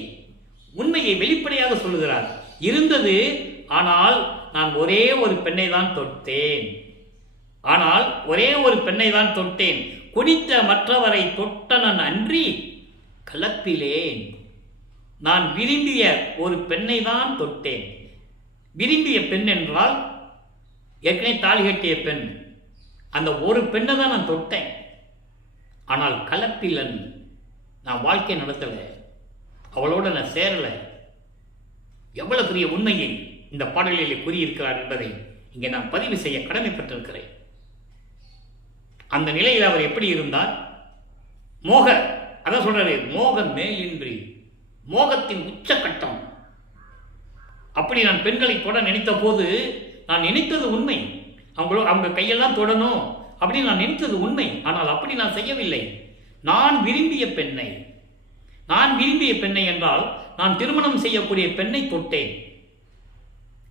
உண்மையை வெளிப்படையாக சொல்லுகிறார். இருந்தது. ஆனால் நான் ஒரே ஒரு பெண்ணை தான் தொட்டேன். குடித்த மற்றவரை தொட்டனன் அன்றி கலப்பிலேன். நான் விரும்பிய ஒரு பெண்ணை தான் தொட்டேன். விரும்பிய பெண் என்றால் ஏற்கனவே தாலி கட்டிய பெண், அந்த ஒரு பெண்ணை தான் நான் தொட்டேன். ஆனால் கலப்பிலன், நான் வாழ்க்கை நடத்தலை, அவளோட நான் சேரலை. எவ்வளவு பெரிய உண்மையை இந்த பாடலிலே கூறியிருக்கிறார் என்பதை இங்கே நான் பதிவு செய்ய கடமைப்பட்டிருக்கிறேன். அந்த நிலையில் அவர் எப்படி இருந்தார்? அதான் சொல்றாரு, மோகம் மேலின்றி, மோகத்தின் உச்சக்கட்டம். அப்படி நான் பெண்களை தொட நினைத்த போது நான் நினைத்தது உண்மை. அவங்க கையெல்லாம் தொடணும் அப்படின்னு நான் நினைத்தது உண்மை. ஆனால் அப்படி நான் செய்யவில்லை. நான் விரும்பிய பெண்ணை என்றால் நான் திருமணம் செய்யக்கூடிய பெண்ணை தொட்டேன்.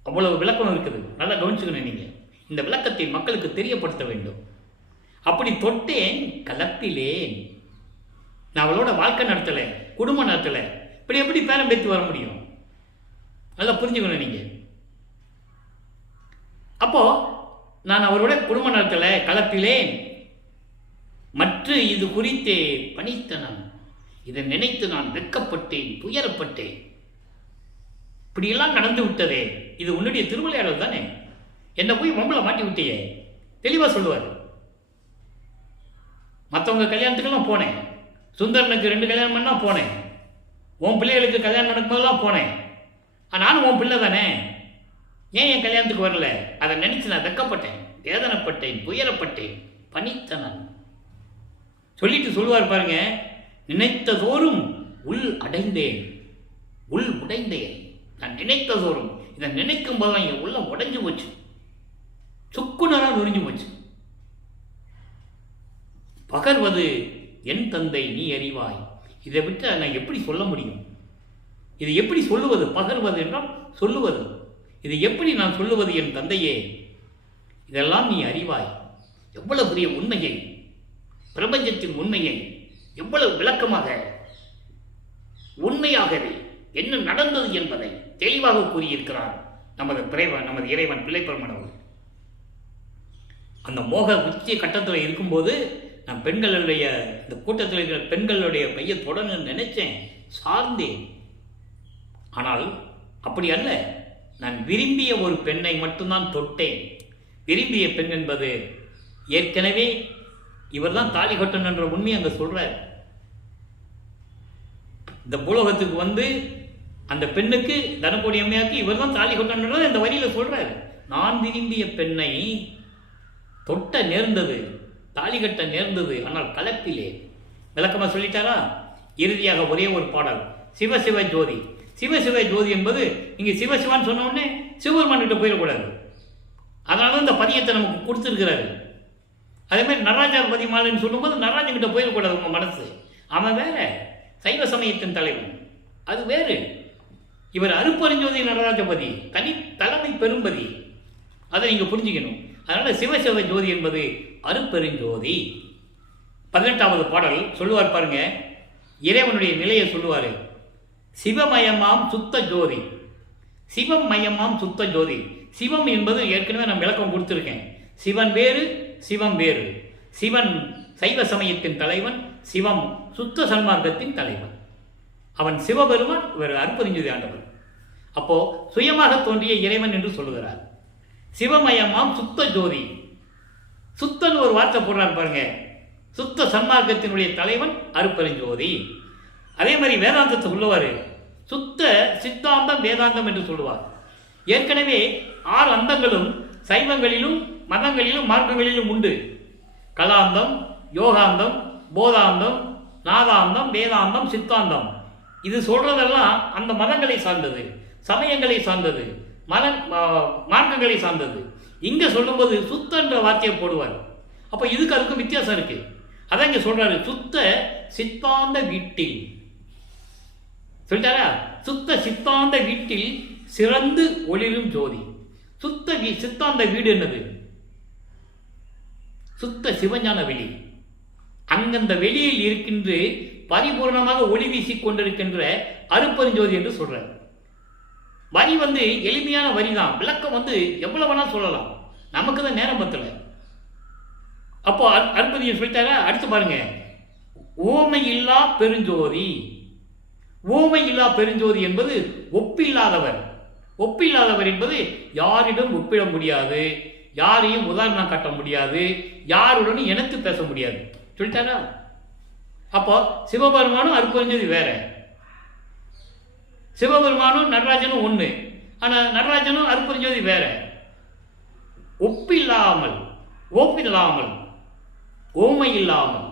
அவ்வளவு விளக்கம் இருக்குது. நல்லா கவனிச்சுக்கணும். நீங்க இந்த விளக்கத்தை மக்களுக்கு தெரியப்படுத்த வேண்டும். அப்படி தொட்டேன், கலப்பிலேன். நான் அவளோட வாழ்க்கை நடத்தல, குடும்பம் நடத்தல. இப்படி எப்படி பேரம் பேத்து வர முடியும்? நல்லா புரிஞ்சுக்கணும் நீங்க. அப்போ நான் அவரோட குடும்பம் நடத்தல, கலப்பிலேன். மற்ற இது குறித்தே பணித்தனம். இதை நினைத்து நான் வெட்கப்பட்டேன், துயரப்பட்டேன். இப்படியெல்லாம் நடந்து விட்டதே, இது உன்னுடைய திருவிளையாடல் தானே, என்னை போய் மம்பளை மாட்டி விட்டியே. தெளிவா சொல்லுவார். மற்றவங்க கல்யாணத்துக்கெல்லாம் போனேன். சுந்தரனுக்கு 2 கல்யாணம் பண்ணால் போனேன். உன் பிள்ளைகளுக்கு கல்யாணம் நடக்கும்போதெல்லாம் போனேன். நானும் உன் பிள்ளை தானே, ஏன் என் கல்யாணத்துக்கு வரல? அதை நினைச்சு நான் வெக்கப்பட்டேன், வேதனைப்பட்டேன், துயரப்பட்டேன், பணித்தேன் நான் சொல்லிட்டு சொல்லுவார் பாருங்க, நினைத்ததோறும் உள் அடைந்தேன், உள் உடைந்தேன். நான் நினைத்ததோறும், இதை நினைக்கும் போதுதான் என் உள்ள உடைஞ்சு போச்சு, சுக்குனராக நுரிஞ்சு போச்சு. பகர்வது என் தந்தை நீ அறிவாய். இதை விட்டு நான் எப்படி சொல்ல முடியும்? இது எப்படி சொல்லுவது? பகர்வது என்றால் சொல்லுவது. இதை எப்படி நான் சொல்லுவது என் தந்தையே? இதெல்லாம் நீ அறிவாய். எவ்வளவு பெரிய உண்மையை, பிரபஞ்சத்தின் உண்மையை எவ்வளவு விளக்கமாக, உண்மையாகவே என்ன நடந்தது என்பதை தெளிவாக கூறியிருக்கிறார் நமது இறைவன் பிள்ளைப்பெருமானவர். அந்த மோக உச்சி கட்டத்தில் இருக்கும்போது நான் பெண்களுடைய இந்த கூட்டத்தில் இருக்கிற பெண்களுடைய பையை தொடர்ந்து நினைச்சேன், சார்ந்தேன். ஆனால் அப்படி அல்ல, நான் விரும்பிய ஒரு பெண்ணை மட்டும்தான் தொட்டேன். விரும்பிய பெண் என்பது ஏற்கனவே இவர் தான் தாலி கட்டணும் என்ற உண்மையை அங்கே சொல்றார். இந்த பூலோகத்துக்கு வந்து அந்த பெண்ணுக்கு தனக்கோடி அம்மையாக்கு இவர் தான் தாலி கட்டணும் இந்த வரியில சொல்றார். நான் விரும்பிய பெண்ணை தொட்ட நேர்ந்தது, தாலி கட்ட நேர்ந்தது, ஆனால் கலப்பிலே. விளக்கமா சொல்லிட்டாரா? இறுதியாக ஒரே ஒரு பாடல், சிவசிவ ஜோதி. சிவசிவ ஜோதி என்பது இங்க சிவசிவான்னு சொன்ன உடனே சிவபெருமான் கிட்ட போயிடக்கூடாது. அதனால இந்த பதியத்தை நமக்கு கொடுத்துருக்கிறாரு. அதே மாதிரி நடராஜர் பதிமாலன்னு சொல்லும்போது நடராஜன் கிட்ட போயிடக்கூடாது. உங்க மனசு அவன் வேற, சைவ சமயத்தின் தலைவன் அது வேறு. இவர் அருப்பெருஞ்சோதி நடராஜபதி, தனி தலைமை பெரும்பதி. அதை நீங்க புரிஞ்சுக்கணும். அதனால சிவசிவ ஜோதி என்பது அருப்பெருஞ்சோதி. 18வது பாடல் சொல்லுவார் பாருங்க, இறைவனுடைய நிலையை சொல்லுவாரு. சிவமயமாம் சுத்த ஜோதி, சிவம் மயமாம் சுத்த ஜோதி. சிவம் என்பது ஏற்கனவே நான் விளக்கம் கொடுத்துருக்கேன். சிவன் வேறு, சிவம் வேறு. சிவன் சைவ சமயத்தின் தலைவன், சிவம் சுத்த சன்மார்க்கத்தின் தலைவன். அவன் சிவபெருமான், இவர் அருப்பெருஞ்சோதி ஆண்டவர். அப்போ சுயமாக தோன்றிய இறைவன் என்று சொல்லுகிறார். சிவமயமாம் சுத்த ஜோதி. சுத்தன் ஒரு வார்த்தை போடுறார் பாருங்க, சுத்த சன்மார்க்கத்தினுடைய தலைவன் அருப்பெருஞ்சோதி. அதே மாதிரி வேதாந்தத்தை சொல்லுவார், சுத்த சித்தாந்தம் வேதாந்தம் என்று சொல்லுவார். ஏற்கனவே 6 அந்தங்களும் சைவங்களிலும் மதங்களிலும் மார்க்கங்களிலும் உண்டு. கலாந்தம், யோகாந்தம், போதாந்தம், நாதாந்தம், வேதாந்தம், சித்தாந்தம். இது சொல்றதெல்லாம் அந்த மதங்களை சார்ந்தது, சமயங்களை சார்ந்தது, மார்க்கங்களை சார்ந்தது. இங்க சொல்லும்போது சுத்த என்ற வார்த்தையை போடுவார். அப்ப இதுக்கு அதுக்கும் வித்தியாசம் இருக்கு. அதான் இங்க சொல்றாரு, சுத்த சித்தாந்த வீட்டில் சொல்லிட்டாரா? சுத்த சித்தாந்த வீட்டில் சிறந்து ஒளிரும் ஜோதி. சுத்த சித்தாந்த வீடு என்னது? சுத்த சிவஞான வெளி. அங்கந்த வெளியில் இருக்கின்ற பரிபூர்ணமாக ஒளி வீசிக் கொண்டிருக்கின்ற அருப்பெருஞ்சோதி என்று சொல்றார். வரி எளிமையான வரி தான், விளக்கம் எவ்வளவு வேணா சொல்லலாம், நமக்கு தான் நேரம் பத்தல. அப்போ அருப்பதியை சொல்லிட்டாரா? அடுத்து பாருங்க, ஓமை இல்லா பெருஞ்சோதி. ஓமை இல்லா பெருஞ்சோதி என்பது ஒப்பில்லாதவர். ஒப்பில்லாதவர் என்பது யாரிடம் ஒப்பிட முடியாது, யாரையும் உதாரணம் காட்ட முடியாது, யாருடனும் இணைத்து பேச முடியாது சொல்லிட்டாரா? அப்போ சிவபெருமானும் அருப்பெருஞ்சோதி வேற, சிவபெருமானும் நடராஜனும் ஒன்று, ஆனால் நடராஜனும் அருப்பெருஞ்சோதி வேற. ஒப்பில்லாமல், ஓப்பில்லாமல், ஓமை இல்லாமல்,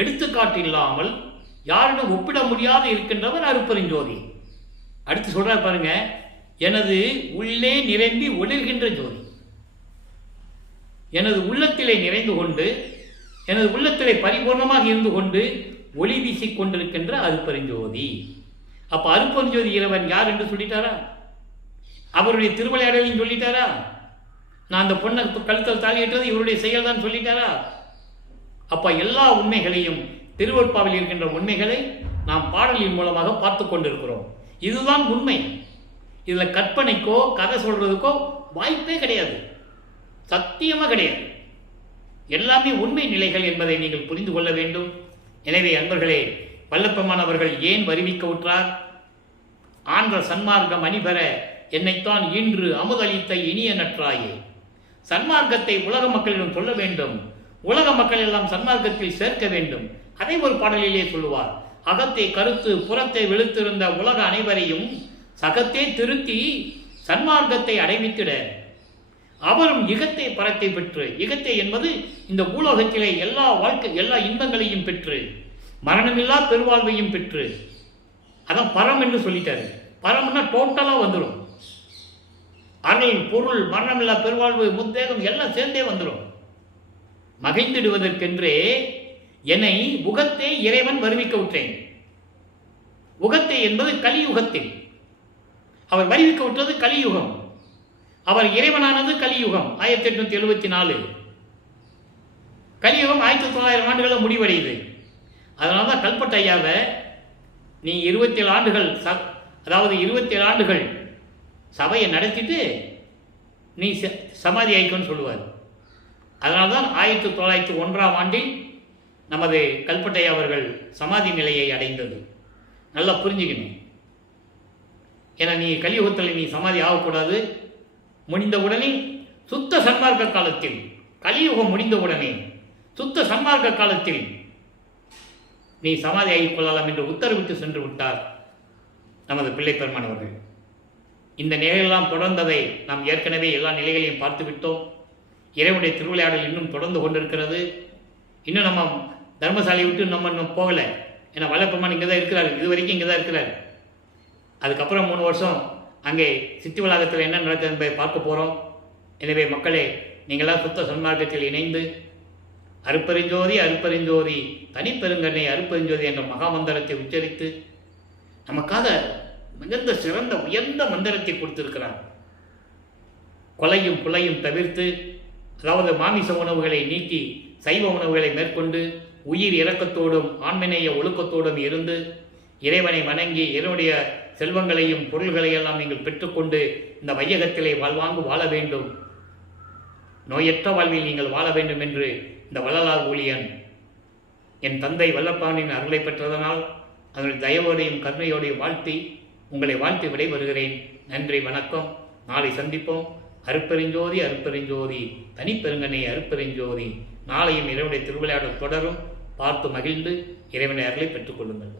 எடுத்துக்காட்டு இல்லாமல், யாரிடம் ஒப்பிட முடியாது இருக்கின்றவர் அருப்பெருஞ்சோதி. அடுத்து சொல்றார் பாருங்க, எனது உள்ளே நிரம்பி ஒளிர்கின்ற ஜோதி. எனது உள்ளத்திலே நிறைந்து கொண்டு, எனது உள்ளத்திலே பரிபூர்ணமாக இருந்து கொண்டு ஒளி வீசிக் கொண்டிருக்கின்ற அருப்பெருஞ்சோதி. அப்ப அருப்பெருஞ்சோதி இறைவன் யார் என்று சொல்லிட்டாரா? அவருடைய திருவிளையாடலையும் சொல்லிட்டாரா? நான் அந்த பொண்ணை கழுத்தில் தாலி கட்டுறது இவருடைய செயல் தான் சொல்லிட்டாரா? அப்ப எல்லா உண்மைகளையும், திருவொற்பாவில் இருக்கின்ற உண்மைகளை நாம் பாடலின் மூலமாக பார்த்து கொண்டிருக்கிறோம். இதுதான் உண்மை. இதுல கற்பனைக்கோ கதை சொல்றதுக்கோ வாய்ப்பே கிடையாது, சத்தியமா கிடையாது. எல்லாமே உண்மை நிலைகள் என்பதை நீங்கள் புரிந்து கொள்ள வேண்டும். எனவே அன்பர்களே, வல்லப்பெருமானவர்கள் ஏன் வருவிக்க உற்றார்? ஆன்ற சன்மார்க்கம் அணிபெற என்னைத்தான் இன்று அமுதளித்த இனிய நற்றாயே. சன்மார்க்கத்தை உலக மக்களிடம் சொல்ல வேண்டும். உலக மக்கள் எல்லாம் சன்மார்க்கத்தில் சேர்க்க வேண்டும். அதை ஒரு பாடலிலே சொல்லுவார். அகத்தை கருத்து புறத்தை வெளுத்திருந்த உலக அனைவரையும் சகத்தே திருத்தி சன்மார்க்கத்தை அடைவித்திட அவரும் இகத்தை பரத்தை பெற்று, இகத்தை என்பது இந்த பூலோகத்திலே எல்லா இன்பங்களையும் பெற்று மரணமில்லா பெருவாழ்வையும் பெற்று, அதான் பரம் என்று சொல்லிட்டாரு. பரம்னா டோட்டலா வந்துடும். அருள் பொருள் மரணமில்லா பெருவாழ்வு முத்தேகம் எல்லாம் சேர்ந்தே வந்துடும். மகிழ்ந்திடுவதற்கென்றே என்னை உகத்தே இறைவன் வருவிக்க விட்டேன். உகத்தை என்பது கலியுகத்தில் அவர் வருவிக்க விட்டது கலியுகம். அவர் இறைவனானது கலியுகம் 1874. கலியுகம் 1900 ஆண்டுகளில் முடிவடையுது. அதனால தான் கல்பட்டு ஐயாவை நீ 27 ஆண்டுகள் அதாவது 27 ஆண்டுகள் சபையை நடத்திட்டு நீ சமாதி ஆயிக்கோன்னு சொல்லுவார். அதனால்தான் 1901ஆம் ஆண்டில் நமது கல்பட்டையா அவர்கள் சமாதி நிலையை அடைந்தது. நல்லா புரிஞ்சுக்கணும். ஏன்னா நீ கலியுகத்தில் நீ சமாதி ஆகக்கூடாது. முடிந்தவுடனே சுத்த சன்மார்க்க காலத்தில், கலியுகம் முடிந்தவுடனே சுத்த சன்மார்க்க காலத்தில் நீ சமாதி ஆகிக் கொள்ளலாம் என்று உத்தரவிட்டு சென்று விட்டார் நமது பிள்ளை பெருமான் அவர்கள். இந்த நிலையெல்லாம் தொடர்ந்ததை நாம் ஏற்கனவே எல்லா நிலைகளையும் பார்த்து விட்டோம். இறைவனுடைய திருவிளையாடல் இன்னும் தொடர்ந்து கொண்டிருக்கிறது. இன்னும் நம்ம தர்மசாலையை விட்டு நம்ம இன்னும் போகலை. ஏன்னா வல்லப்பெருமான் இங்கே தான் இருக்கிறார், இது வரைக்கும் இங்கே தான் இருக்கிறார். அதுக்கப்புறம் 3 வருஷம் அங்கே சித்தி வளாகத்தில் என்ன நடக்குது என்பதை பார்க்க போகிறோம். எனவே மக்களே, நீங்களாம் சுத்த சன்மார்க்கத்தில் இணைந்து அருப்பெருஞ்சோதி அருப்பெருஞ்சோதி தனிப்பெருங்கண்ணை அருப்பெருஞ்சோதி என்ற மகாமந்திரத்தை உச்சரித்து நமக்காக மிகுந்த சிறந்த உயர்ந்த மந்திரத்தை கொடுத்திருக்கிறார். கொலையும் புலையும் தவிர்த்து, அதாவது மாமிச உணவுகளை நீக்கி சைவ உணவுகளை மேற்கொண்டு உயிர் இரக்கத்தோடும் ஆண்மநேய ஒழுக்கத்தோடும் இருந்து இறைவனை வணங்கி இறைவனுடைய செல்வங்களையும் பொருள்களையெல்லாம் நீங்கள் பெற்றுக்கொண்டு இந்த வையகத்திலே வாழ்வாங்கு வாழ வேண்டும், நோயற்ற வாழ்வில் நீங்கள் வாழ வேண்டும் என்று இந்த வள்ளலார் ஊழியன் என் தந்தை வல்லப்பானின் அருளை பெற்றதனால் அதனுடைய தயவோடையும் கருணையோடையும் வாழ்த்தி உங்களை வாழ்த்தி விடைபெறுகிறேன். நன்றி, வணக்கம். நாளை சந்திப்போம். அருப்பெருஞ்சோதி அருப்பெருஞ்சோதி தனிப்பெருங்கனை அருப்பெருஞ்சோதி. நாளையும் இறைவனுடைய திருவிளையாடல் தொடரும். பார்த்து மகிழ்ந்து இறைவனை அருளை பெற்றுக் கொள்ளுங்கள்.